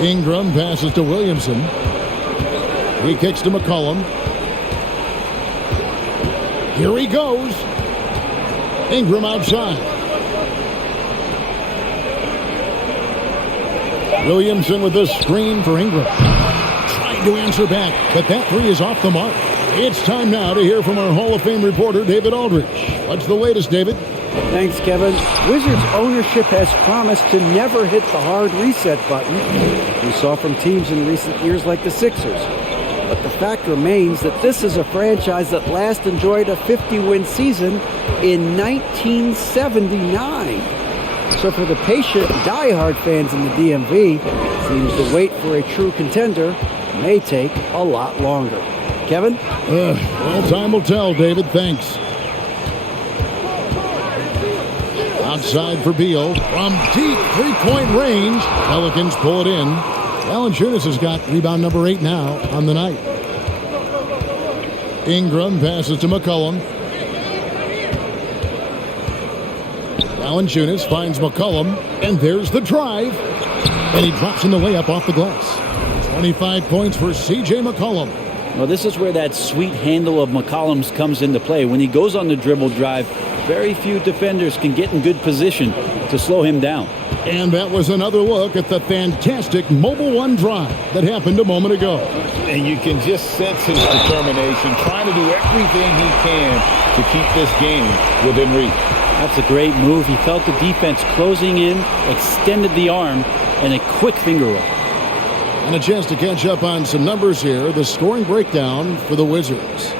Ingram passes to Williamson. He kicks to McCollum. Here he goes. Ingram outside. Williamson with the screen for Ingram. Trying to answer back, but that three is off the mark. It's time now to hear from our Hall of Fame reporter, David Aldridge. What's the latest, David? Thanks, Kevin. Wizards ownership has promised to never hit the hard reset button we saw from teams in recent years like the Sixers. But the fact remains that this is a franchise that last enjoyed a 50-win season in 1979. So for the patient, diehard fans in the DMV, it seems the wait for a true contender may take a lot longer. Kevin? Well, time will tell, David. Thanks. Outside for Beal from deep three-point range. Pelicans pull it in. Valanciunas has got rebound number 8 now on the night. Ingram passes to McCollum. Valanciunas finds McCollum, and there's the drive. And he drops in the layup off the glass. 25 points for C.J. McCollum. Well, this is where that sweet handle of McCollum's comes into play. When he goes on the dribble drive, very few defenders can get in good position to slow him down. And that was another look at the fantastic Mobile One drive that happened a moment ago. And you can just sense his determination, trying to do everything he can to keep this game within reach. That's a great move. He felt the defense closing in, extended the arm, and a quick finger roll. And a chance to catch up on some numbers here. The scoring breakdown for the Wizards.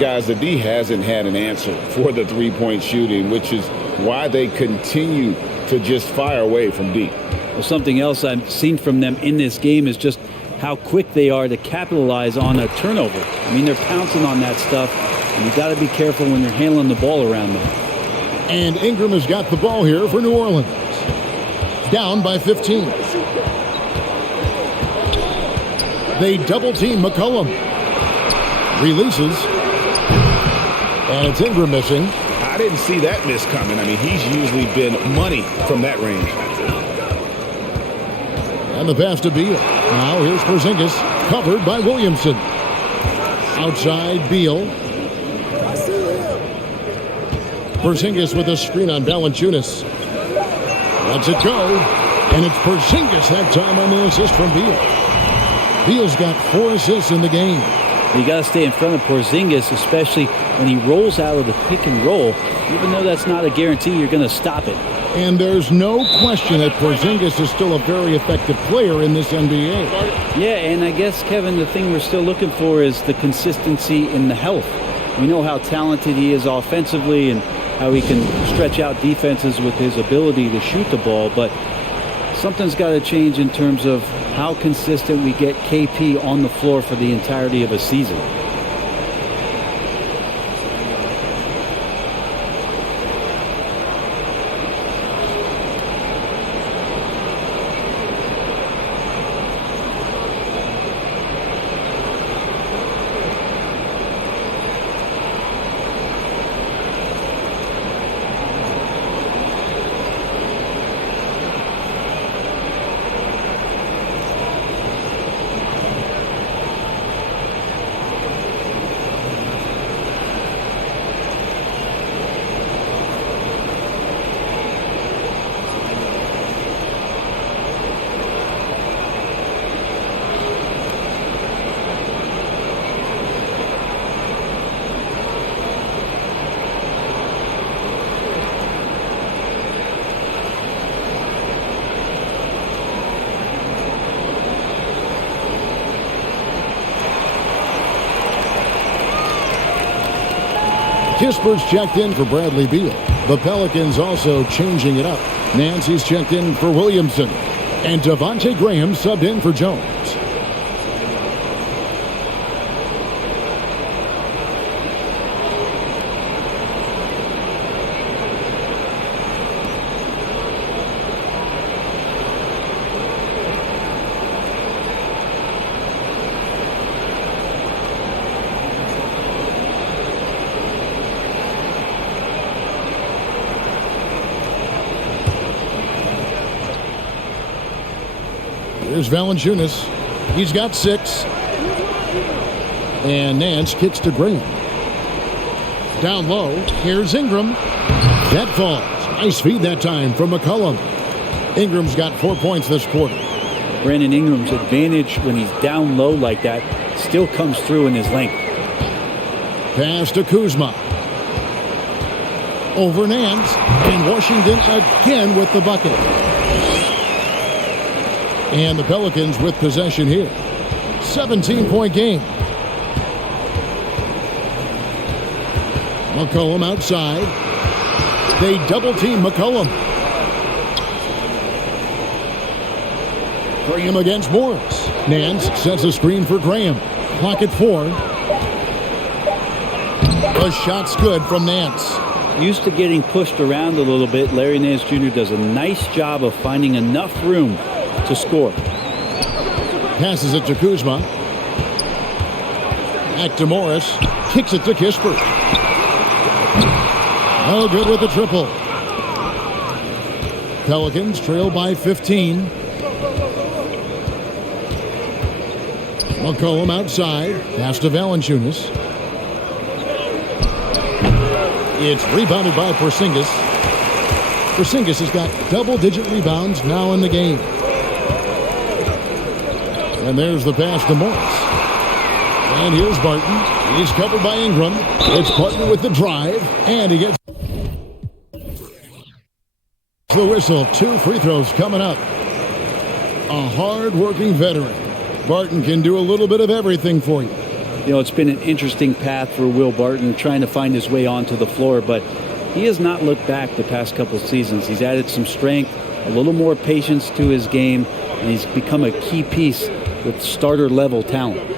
Guys, the D hasn't had an answer for the three-point shooting, which is why they continue to just fire away from deep. Well, something else I've seen from them in this game is just how quick they are to capitalize on a turnover. I mean, they're pouncing on that stuff, and you got to be careful when you're handling the ball around them. And Ingram has got the ball here for New Orleans. Down by 15. They double-team McCollum. Releases. And it's Ingram missing. I didn't see that miss coming. I mean, he's usually been money from that range. And the pass to Beal. Now here's Porzingis, covered by Williamson. Outside, Beal. Porzingis with a screen on Valanciunas. Lets it go. And it's Porzingis that time on the assist from Beal. Beal's got 4 assists in the game. You got to stay in front of Porzingis, especially when he rolls out of the pick and roll. Even though that's not a guarantee, you're going to stop it. And there's no question that Porzingis is still a very effective player in this NBA. Yeah, and I guess, Kevin, the thing we're still looking for is the consistency in the health. We know how talented he is offensively and how he can stretch out defenses with his ability to shoot the ball, but something's got to change in terms of how consistent we get KP on the floor for the entirety of a season. Kisper's checked in for Bradley Beal. The Pelicans also changing it up. Nancy's checked in for Williamson. And Devontae Graham subbed in for Jones. Here's Valanciunas. He's got 6. And Nance kicks to Graham. Down low. Here's Ingram. That falls. Nice feed that time from McCollum. Ingram's got 4 points this quarter. Brandon Ingram's advantage when he's down low like that still comes through in his length. Pass to Kuzma. Over Nance. And Washington again with the bucket. And the Pelicans with possession here. 17-point game. McCollum outside. They double-team McCollum. Graham against Morris. Nance sets a screen for Graham. Clock at 4. The shot's good from Nance. Used to getting pushed around a little bit, Larry Nance Jr. does a nice job of finding enough room to score. Passes it to Kuzma. Back to Morris. Kicks it to Kispert. Oh, good with the triple. Pelicans trail by 15. McCollum outside. Pass to Valanciunas. It's rebounded by Porzingis. Porzingis has got double-digit rebounds now in the game. And there's the pass to Morris. And here's Barton. He's covered by Ingram. It's Barton with the drive. And he gets the whistle. 2 free throws coming up. A hard-working veteran. Barton can do a little bit of everything for you. You know, it's been an interesting path for Will Barton trying to find his way onto the floor, but he has not looked back the past couple of seasons. He's added some strength, a little more patience to his game, and he's become a key piece with starter-level talent.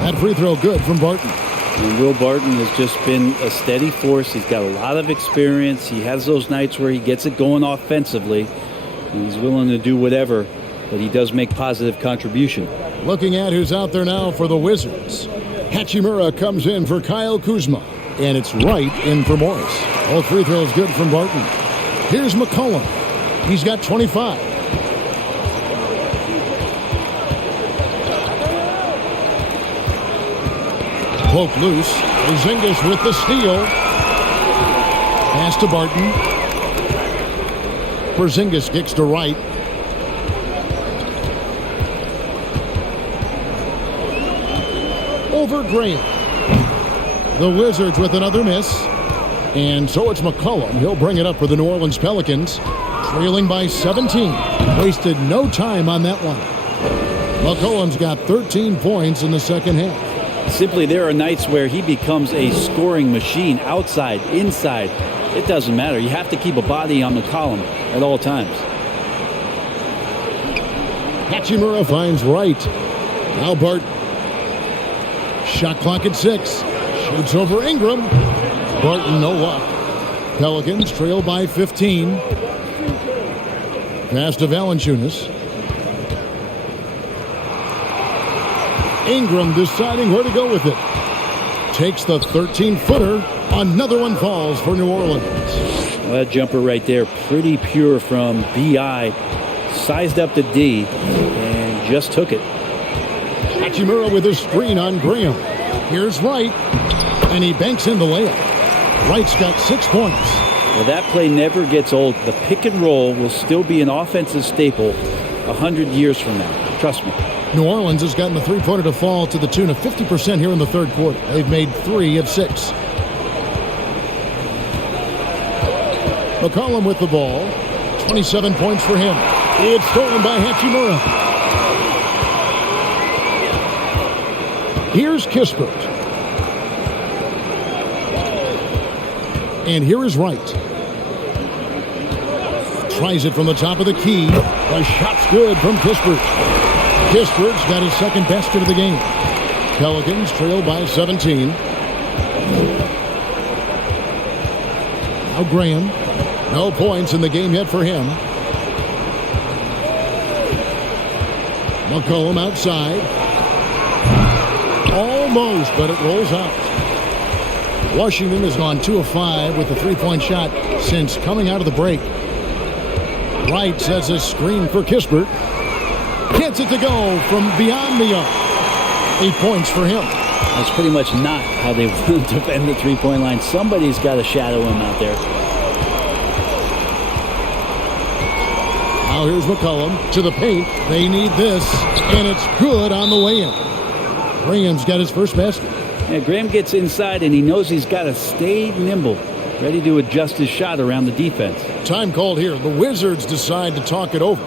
That free throw good from Barton. And Will Barton has just been a steady force. He's got a lot of experience. He has those nights where he gets it going offensively. He's willing to do whatever, but he does make positive contribution. Looking at who's out there now for the Wizards. Hachimura comes in for Kyle Kuzma. And it's right in for Morris. All free throws good from Barton. Here's McCollum. He's got 25. Poke loose. Porzingis with the steal. Pass to Barton. Porzingis kicks to right. Over Graham. The Wizards with another miss. And so it's McCollum. He'll bring it up for the New Orleans Pelicans. Trailing by 17. Wasted no time on that one. McCollum's got 13 points in the second half. Simply, there are nights where he becomes a scoring machine, outside, inside. It doesn't matter. You have to keep a body on McCollum at all times. Hachimura finds right. Now Barton. Shot clock at 6. Shoots over Ingram. Barton, no luck. Pelicans trail by 15. Pass to Valanciunas. Ingram deciding where to go with it. Takes the 13-footer. Another one falls for New Orleans. Well, that jumper right there, pretty pure from B.I. Sized up to D and just took it. Hachimura with a screen on Graham. Here's Wright. And he banks in the layup. Wright's got 6 points. Well, that play never gets old. The pick and roll will still be an offensive staple 100 years from now. Trust me. New Orleans has gotten the three-pointer to fall to the tune of 50% here in the third quarter. They've made 3 of 6. McCollum with the ball. 27 points for him. It's stolen by Hachimura. Here's Kispert. And here is Wright. Tries it from the top of the key. The shot's good from Kispert. Kispert's got his second basket of the game. Pelicans trail by 17. Now Graham. No points in the game yet for him. McCollum outside. Almost, but it rolls out. Washington has gone 2 of 5 with the three-point shot since coming out of the break. Wright sets a screen for Kispert. Gets it to go from beyond the arc. 8 points for him. That's pretty much not how they defend the three-point line. Somebody's got to shadow him out there. Now here's McCollum to the paint. They need this, and it's good on the way in. Graham's got his first basket. Yeah, Graham gets inside, and he knows he's got to stay nimble, ready to adjust his shot around the defense. Time called here. The Wizards decide to talk it over.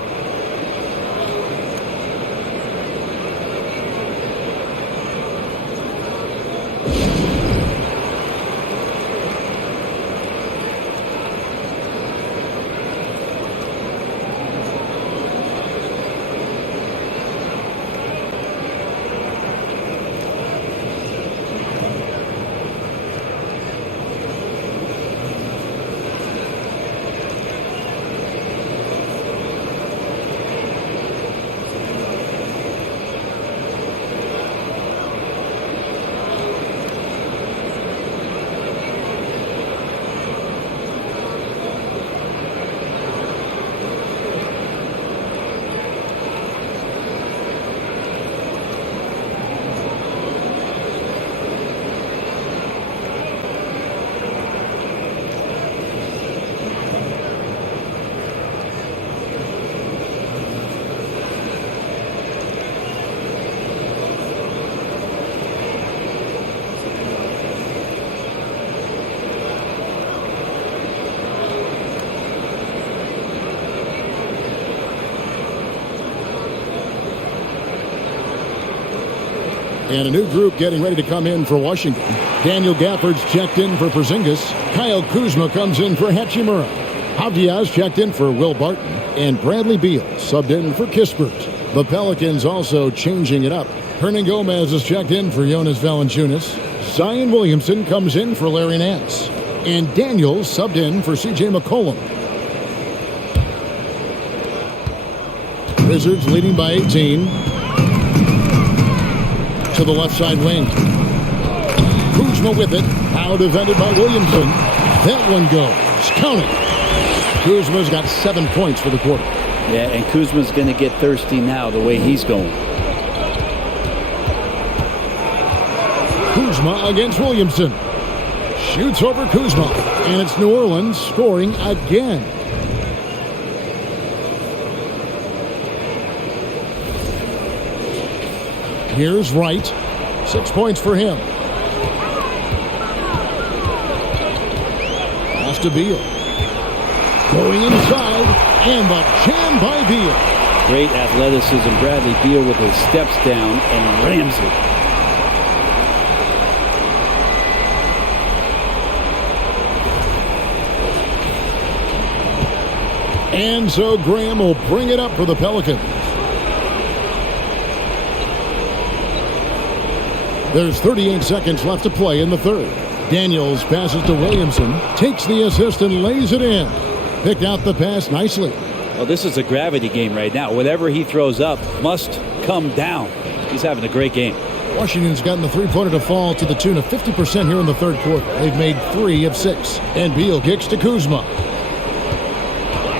And a new group getting ready to come in for Washington. Daniel Gafford's checked in for Porzingis. Kyle Kuzma comes in for Hachimura. Avdiaz checked in for Will Barton. And Bradley Beal subbed in for Kispert. The Pelicans also changing it up. Hernan Gomez is checked in for Jonas Valanciunas. Zion Williamson comes in for Larry Nance. And Daniels subbed in for C.J. McCollum. Wizards leading by 18. To the left side wing. Kuzma with it. Now defended by Williamson. That one goes. Count it. Kuzma's got 7 points for the quarter. Yeah, and Kuzma's going to get thirsty now the way he's going. Kuzma against Williamson. Shoots over Kuzma. And it's New Orleans scoring again. Here's Wright. 6 points for him. Pass to Beal. Going inside. And the jam by Beal. Great athleticism. Bradley Beal with his steps down and rams it. And so Graham will bring it up for the Pelicans. There's 38 seconds left to play in the third. Daniels passes to Williamson, takes the assist and lays it in. Picked out the pass nicely. Well, this is a gravity game right now. Whatever he throws up must come down. He's having a great game. Washington's gotten the three-pointer to fall to the tune of 50% here in the third quarter. They've made 3 of 6. And Beal kicks to Kuzma.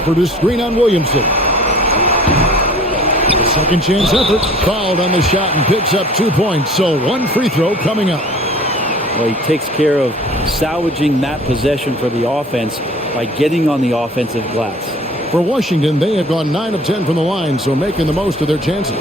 For the screen on Williamson. Second chance effort. Fouled on the shot and picks up 2 points. So 1 free throw coming up. Well, he takes care of salvaging that possession for the offense by getting on the offensive glass. For Washington, they have gone 9 of 10 from the line, so making the most of their chances.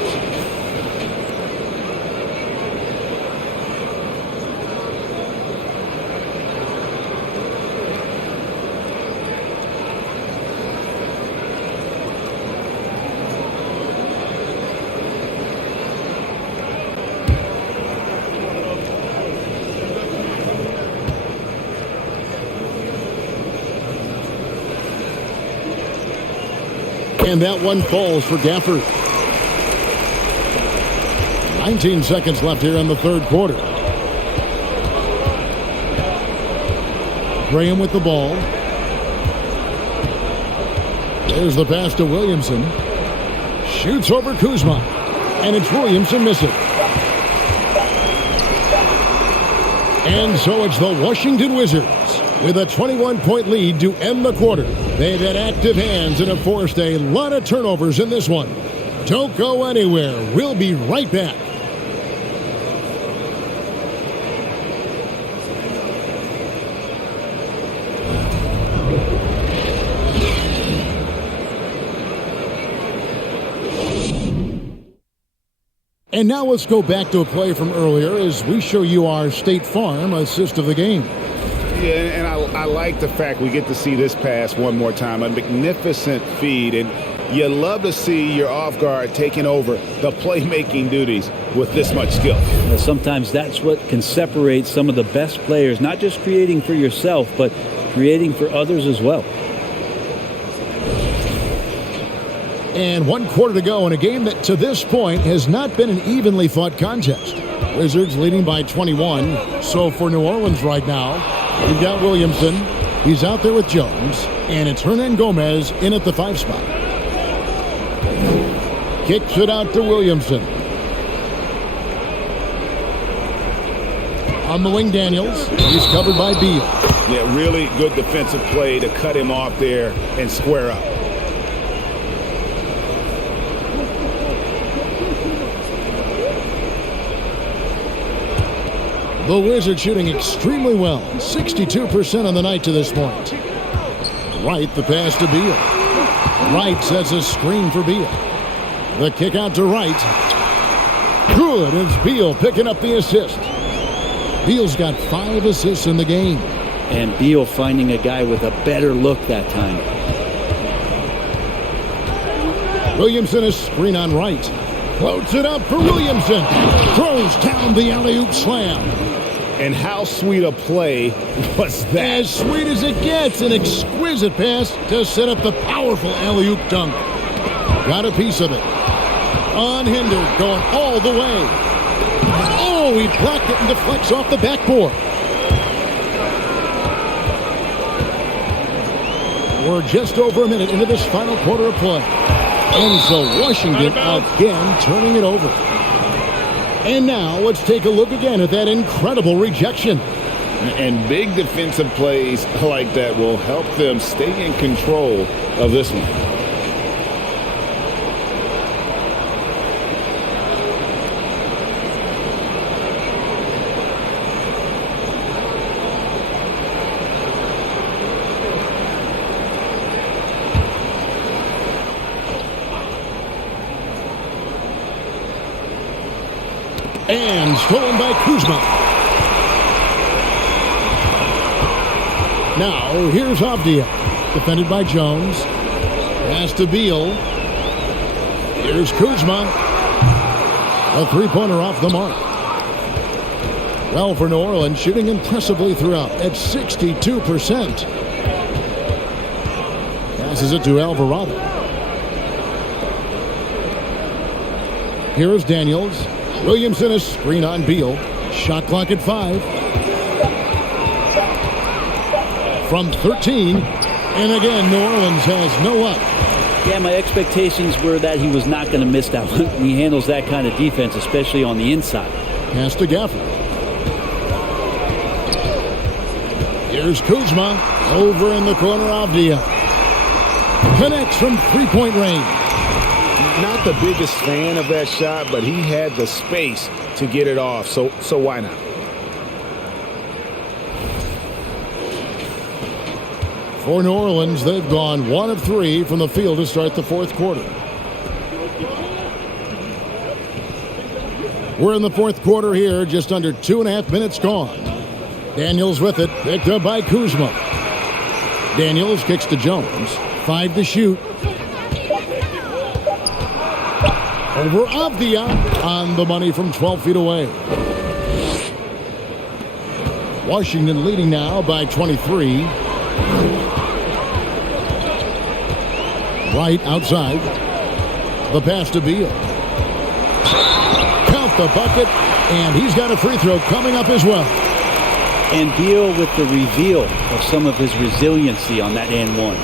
And that one falls for Gafford. 19 seconds left here in the third quarter. Graham with the ball. There's the pass to Williamson. Shoots over Kuzma. And it's Williamson missing. And so it's the Washington Wizards with a 21-point lead to end the quarter. They've had active hands and have forced a lot of turnovers in this one. Don't go anywhere. We'll be right back. And now let's go back to a play from earlier as we show you our State Farm assist of the game. Yeah, and I like the fact we get to see this pass one more time. A magnificent feed, and you love to see your off guard taking over the playmaking duties with this much skill. Well, sometimes that's what can separate some of the best players, not just creating for yourself, but creating for others as well. And 1 quarter to go in a game that to this point has not been an evenly fought contest. Wizards leading by 21. So for New Orleans right now, we've got Williamson. He's out there with Jones. And it's Hernan Gomez in at the 5 spot. Kicks it out to Williamson. On the wing, Daniels. He's covered by Beal. Yeah, really good defensive play to cut him off there and square up. The Wizards shooting extremely well. 62% on the night to this point. Wright, the pass to Beal. Wright sets a screen for Beal. The kick out to Wright. Good. It's Beal picking up the assist. Beal's got 5 assists in the game. And Beal finding a guy with a better look that time. Williamson is screen on Wright. Floats it up for Williamson. Throws down the alley-oop slam. And how sweet a play was that? As sweet as it gets. An exquisite pass to set up the powerful alley-oop dunk. Got a piece of it. Unhindered, going all the way. Oh, he blocked it and deflects off the backboard. We're just over a minute into this final quarter of play. And so Washington again turning it over. And now let's take a look again at that incredible rejection. And big defensive plays like that will help them stay in control of this one. And stolen by Kuzma. Now, here's Avdia. Defended by Jones. Pass to Beal. Here's Kuzma. A three-pointer off the mark. Well, for New Orleans, shooting impressively throughout at 62%. Passes it to Alvarado. Here's Daniels. Williamson is screen on Beal. Shot clock at 5. From 13. And again, New Orleans has no luck. Yeah, my expectations were that he was not going to miss that one. He handles that kind of defense, especially on the inside. Pass to Gafford. Here's Kuzma. Over in the corner, Avdia. Connects from three-point range. Not the biggest fan of that shot, but he had the space to get it off, so why not? For New Orleans, they've gone 1 of 3 from the field to start the fourth quarter. We're in the fourth quarter here, just under 2.5 minutes gone. Daniels with it, picked up by Kuzma. Daniels kicks to Jones. 5 to shoot. Over Avdia on the money from 12 feet away. Washington leading now by 23. Right outside. The pass to Beal. Count the bucket, and he's got a free throw coming up as well. And Beal with the reveal of some of his resiliency on that and one.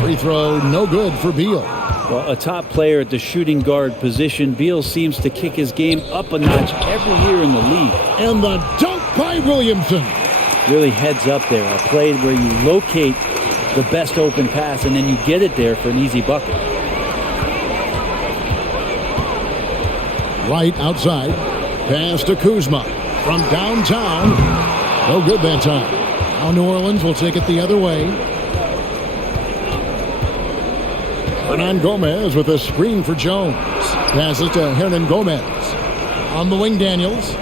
Free throw, no good for Beal. Well, a top player at the shooting guard position, Beal seems to kick his game up a notch every year in the league. And the dunk by Williamson. Really heads up there. A play where you locate the best open pass and then you get it there for an easy bucket. Right outside. Pass to Kuzma from downtown. No good that time. Now New Orleans will take it the other way. Hernan Gomez with a screen for Jones. Passes to Hernan Gomez. On the wing, Daniels.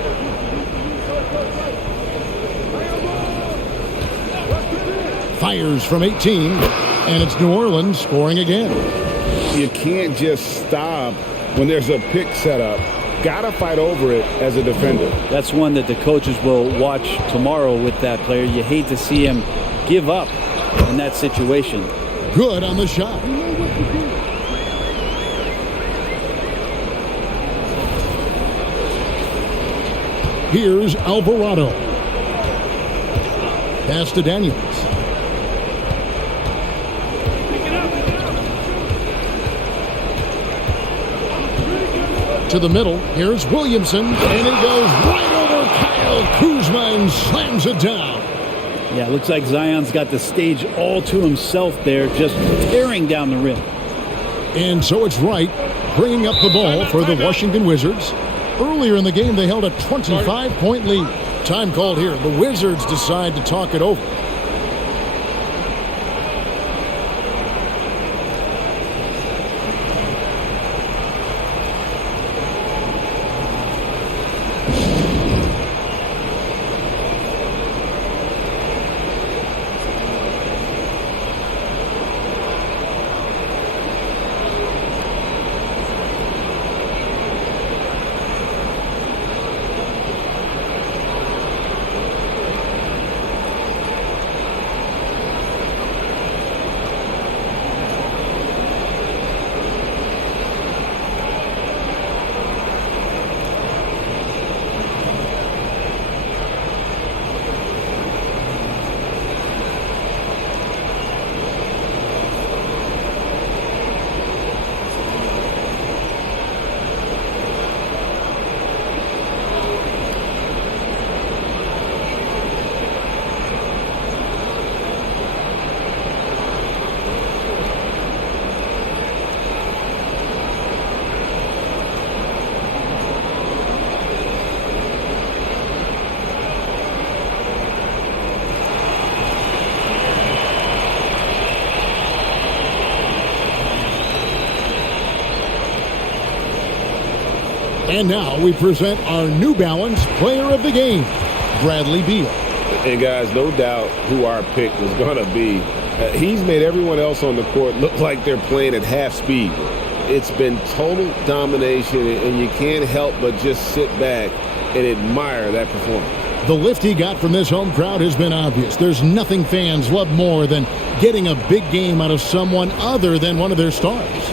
Fires from 18. And it's New Orleans scoring again. You can't just stop when there's a pick set up. Gotta fight over it as a defender. That's one that the coaches will watch tomorrow with that player. You hate to see him give up in that situation. Good on the shot. Here's Alvarado. Pass to Daniels. To the middle. Here's Williamson. And he goes right over Kyle Kuzma and slams it down. Yeah, looks like Zion's got the stage all to himself there, just tearing down the rim. And so it's Wright bringing up the ball for the Washington Wizards. Earlier in the game, they held a 25-point lead. Time called here. The Wizards decide to talk it over. And now we present our New Balance Player of the Game, Bradley Beal. And guys, no doubt who our pick was going to be. He's made everyone else on the court look like they're playing at half speed. It's been total domination, and you can't help but just sit back and admire that performance. The lift he got from this home crowd has been obvious. There's nothing fans love more than getting a big game out of someone other than one of their stars.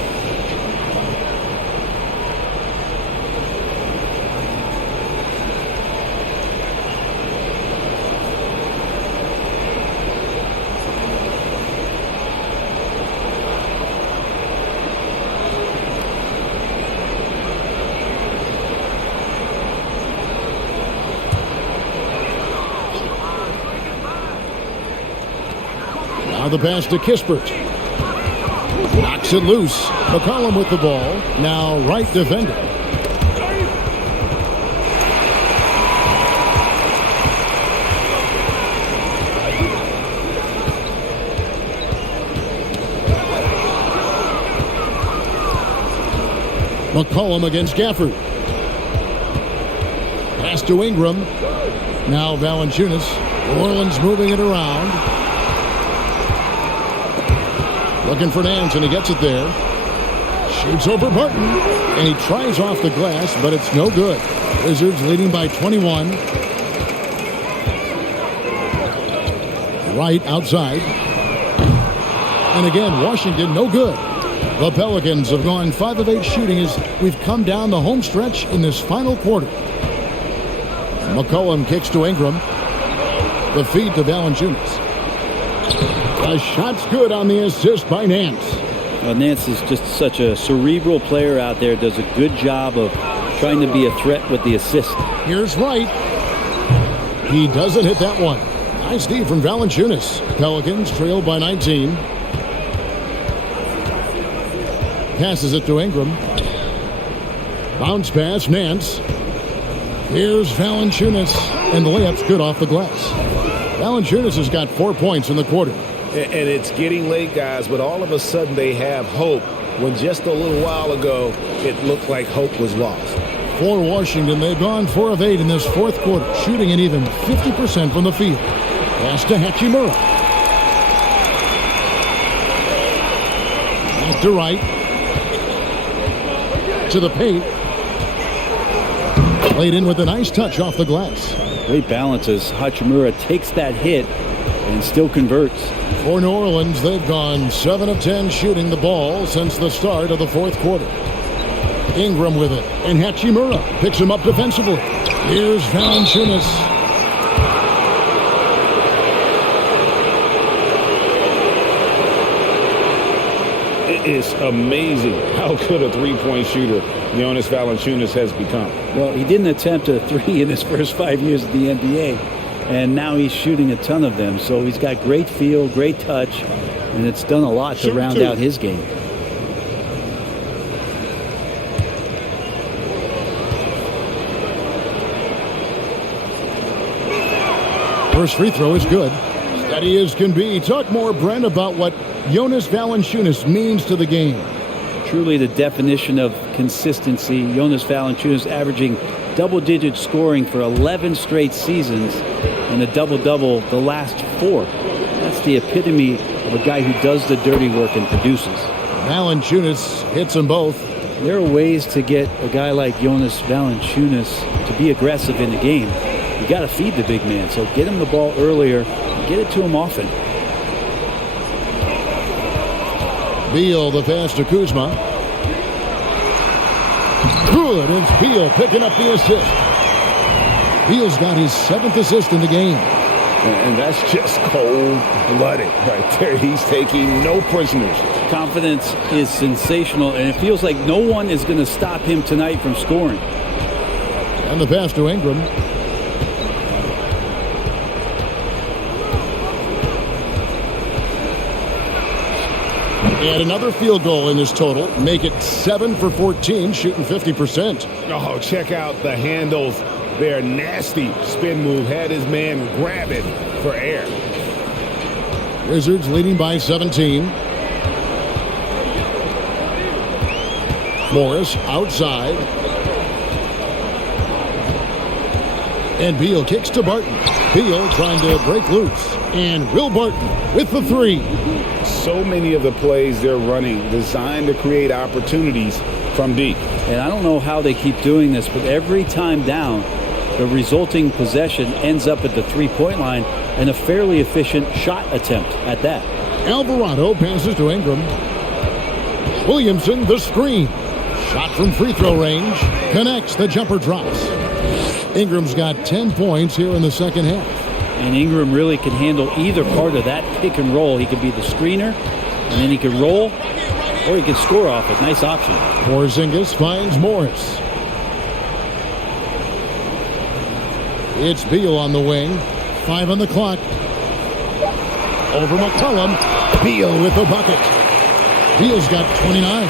The pass to Kispert. Knocks it loose. McCollum with the ball. Now right defender. McCollum against Gafford. Pass to Ingram. Now Valanciunas. New Orleans moving it around. Looking for Nance, and he gets it there. Shoots over Barton, and he tries off the glass, but it's no good. Wizards leading by 21. Right outside. And again, Washington, no good. The Pelicans have gone 5 of 8 shooting as we've come down the home stretch in this final quarter. McCollum kicks to Ingram. The feed to Valanciunas. The shot's good on the assist by Nance. Well, Nance is just such a cerebral player out there. Does a good job of trying to be a threat with the assist. Here's Wright. He doesn't hit that one. Nice D from Valanciunas. Pelicans trail by 19. Passes it to Ingram. Bounce pass, Nance. Here's Valanciunas, and the layup's good off the glass. Valanciunas has got 4 points in the quarter. And it's getting late, guys, but all of a sudden they have hope when just a little while ago it looked like hope was lost. For Washington, they've gone 4 of 8 in this fourth quarter, shooting an even 50% from the field. Pass to Hachimura. Pass to Wright. To the paint. Played in with a nice touch off the glass. Great balance as Hachimura takes that hit and still converts. For New Orleans, they've gone 7 of 10 shooting the ball since the start of the fourth quarter. Ingram with it, and Hachimura picks him up defensively. Here's Valanciunas. It is amazing how good a three-point shooter Jonas Valanciunas has become. Well, he didn't attempt a three in his first 5 years of the NBA, and now he's shooting a ton of them. So he's got great feel, great touch, and it's done a lot to round out his game. First free throw is good. Steady as can be. Talk more, Brent, about what Jonas Valanciunas means to the game. Truly the definition of consistency. Jonas Valanciunas averaging double-digit scoring for 11 straight seasons and a double-double the last 4. That's the epitome of a guy who does the dirty work and produces. Valanciunas hits them both. There are ways to get a guy like Jonas Valanciunas to be aggressive in the game. You got to feed the big man, so get him the ball earlier and get it to him often. Beal, the pass to Kuzma. Good, it's Beal picking up the assist. Beal's got his 7th assist in the game. And that's just cold-blooded right there. He's taking no prisoners. Confidence is sensational, and it feels like no one is going to stop him tonight from scoring. And the pass to Ingram. And another field goal in this total. Make it 7 for 14, shooting 50%. Oh, check out the handles there. Nasty spin move. Had his man grabbing for air. Wizards leading by 17. Morris outside. And Beal kicks to Barton. Beal trying to break loose. And Will Barton with the 3. So many of the plays they're running designed to create opportunities from deep. And I don't know how they keep doing this, but every time down, the resulting possession ends up at the three-point line and a fairly efficient shot attempt at that. Alvarado passes to Ingram. Williamson, the screen. Shot from free throw range. Connects. The jumper drops. Ingram's got 10 points here in the second half. And Ingram really can handle either part of that pick and roll. He could be the screener, and then he could roll, or he could score off it. Nice option. Porzingis finds Morris. It's Beal on the wing. 5 on the clock. Over McCollum. Beal with the bucket. Beal's got 29.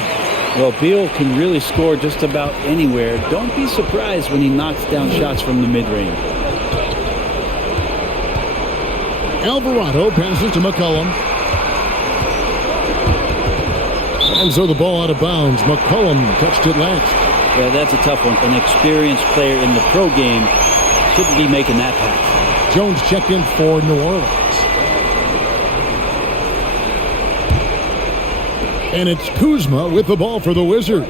Well, Beal can really score just about anywhere. Don't be surprised when he knocks down shots from the mid-range. Alvarado passes to McCollum. And so the ball out of bounds. McCollum touched it last. Yeah, that's a tough one. An experienced player in the pro game shouldn't be making that pass. Jones checked in for New Orleans. And it's Kuzma with the ball for the Wizards.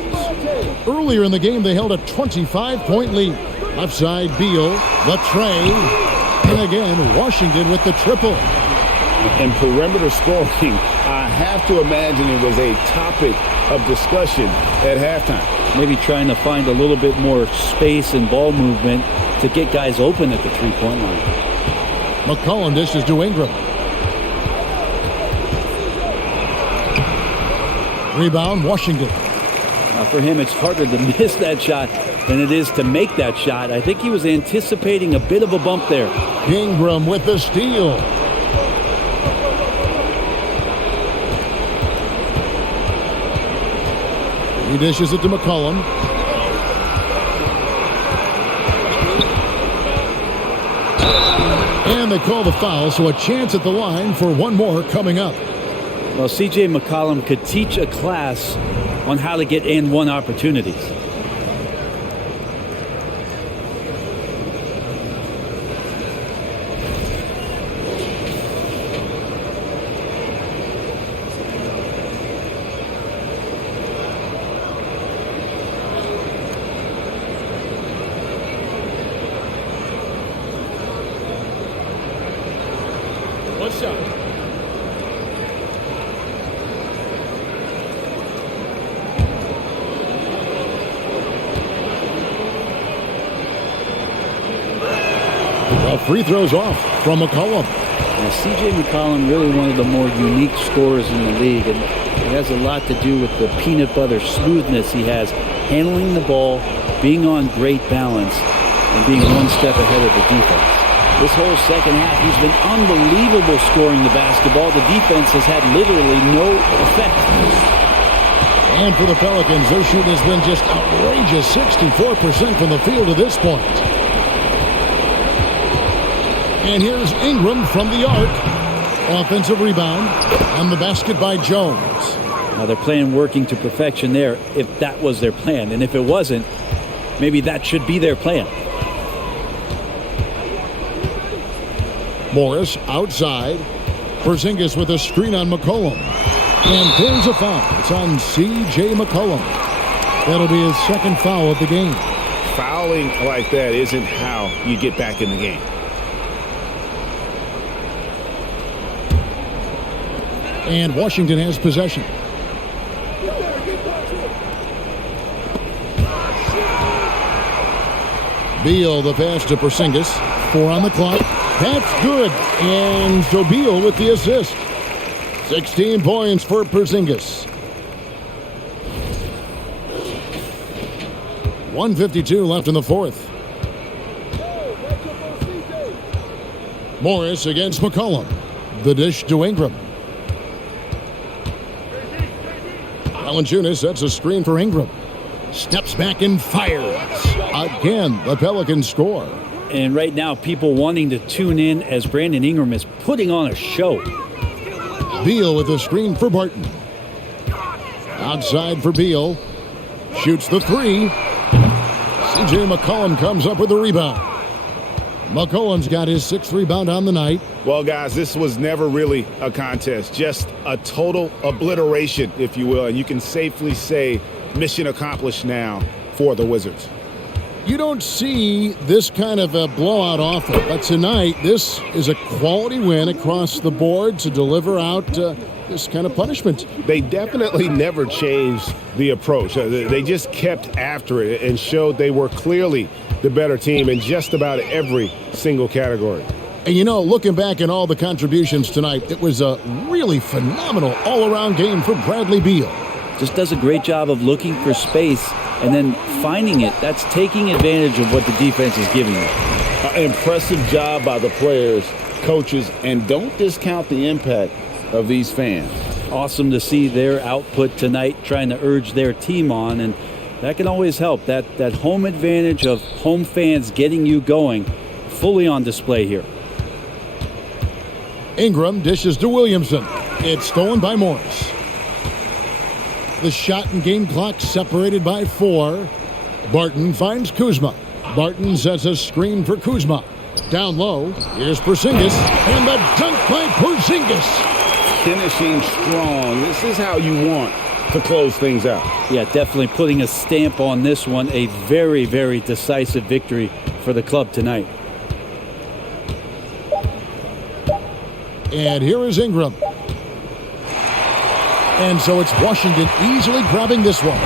Earlier in the game, they held a 25-point lead. Left side, Beal, the tray, and again, Washington with the triple. And perimeter scoring, I have to imagine it was a topic of discussion at halftime. Maybe trying to find a little bit more space and ball movement to get guys open at the three-point line. McCollum dishes to Ingram. Rebound, Washington. For him, it's harder to miss that shot than it is to make that shot. I think he was anticipating a bit of a bump there. Ingram with the steal. He dishes it to McCollum. And they call the foul, so a chance at the line for one more coming up. Well, C.J. McCollum could teach a class on how to get and one opportunities. What's up? Free throws off from McCollum. Now, C.J. McCollum really one of the more unique scorers in the league, and it has a lot to do with the peanut butter smoothness he has, handling the ball, being on great balance, and being one step ahead of the defense. This whole second half, he's been unbelievable scoring the basketball. The defense has had literally no effect. And for the Pelicans, their shooting has been just outrageous, 64% from the field to this point. And here's Ingram from the arc. Offensive rebound on the basket by Jones. Now they're playing working to perfection there if that was their plan. And if it wasn't, maybe that should be their plan. Morris outside. Porzingis with a screen on McCollum. And there's a foul. It's on C.J. McCollum. That'll be his second foul of the game. Fouling like that isn't how you get back in the game. And Washington has possession. Beal the pass to Porzingis. 4 on the clock. That's good. And so Beal with the assist. 16 points for Porzingis. 1:52 left in the fourth. Morris against McCollum. The dish to Ingram. Valanciunas sets a screen for Ingram. Steps back and fires. Again, the Pelicans score. And right now, people wanting to tune in as Brandon Ingram is putting on a show. Beal with a screen for Barton. Outside for Beal. Shoots the three. C.J. McCollum comes up with the rebound. McCollum's got his 6th rebound on the night. Well, guys, this was never really a contest. Just a total obliteration, if you will. And you can safely say mission accomplished now for the Wizards. You don't see this kind of a blowout often, but tonight this is a quality win across the board to deliver out this kind of punishment. They definitely never changed the approach. They just kept after it and showed they were clearly the better team in just about every single category. And you know, looking back at all the contributions tonight, it was a really phenomenal all-around game for Bradley Beal. Just does a great job of looking for space and then finding it. That's taking advantage of what the defense is giving you. An impressive job by the players, coaches, and don't discount the impact of these fans. Awesome to see their output tonight, trying to urge their team on, and that can always help. That home advantage of home fans getting you going, fully on display here. Ingram dishes to Williamson. It's stolen by Morris. the shot and game clock separated by 4. Barton finds Kuzma. Barton sets a screen for Kuzma. Down low, here's Porzingis, and the dunk by Porzingis. Finishing strong. This is how you want to close things out. Yeah, definitely putting a stamp on this one. A very, very decisive victory for the club tonight. And here is Ingram. And so it's Washington easily grabbing this one.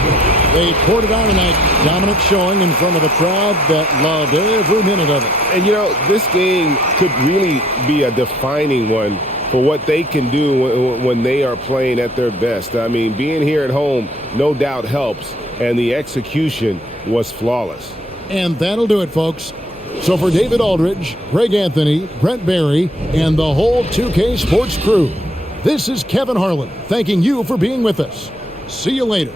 They poured it on tonight. Dominant showing in front of a crowd that loved every minute of it. And, you know, this game could really be a defining one for what they can do when they are playing at their best. I mean, being here at home no doubt helps, and the execution was flawless. And that'll do it, folks. So for David Aldridge, Greg Anthony, Brent Barry, and the whole 2K Sports crew, this is Kevin Harlan thanking you for being with us. See you later.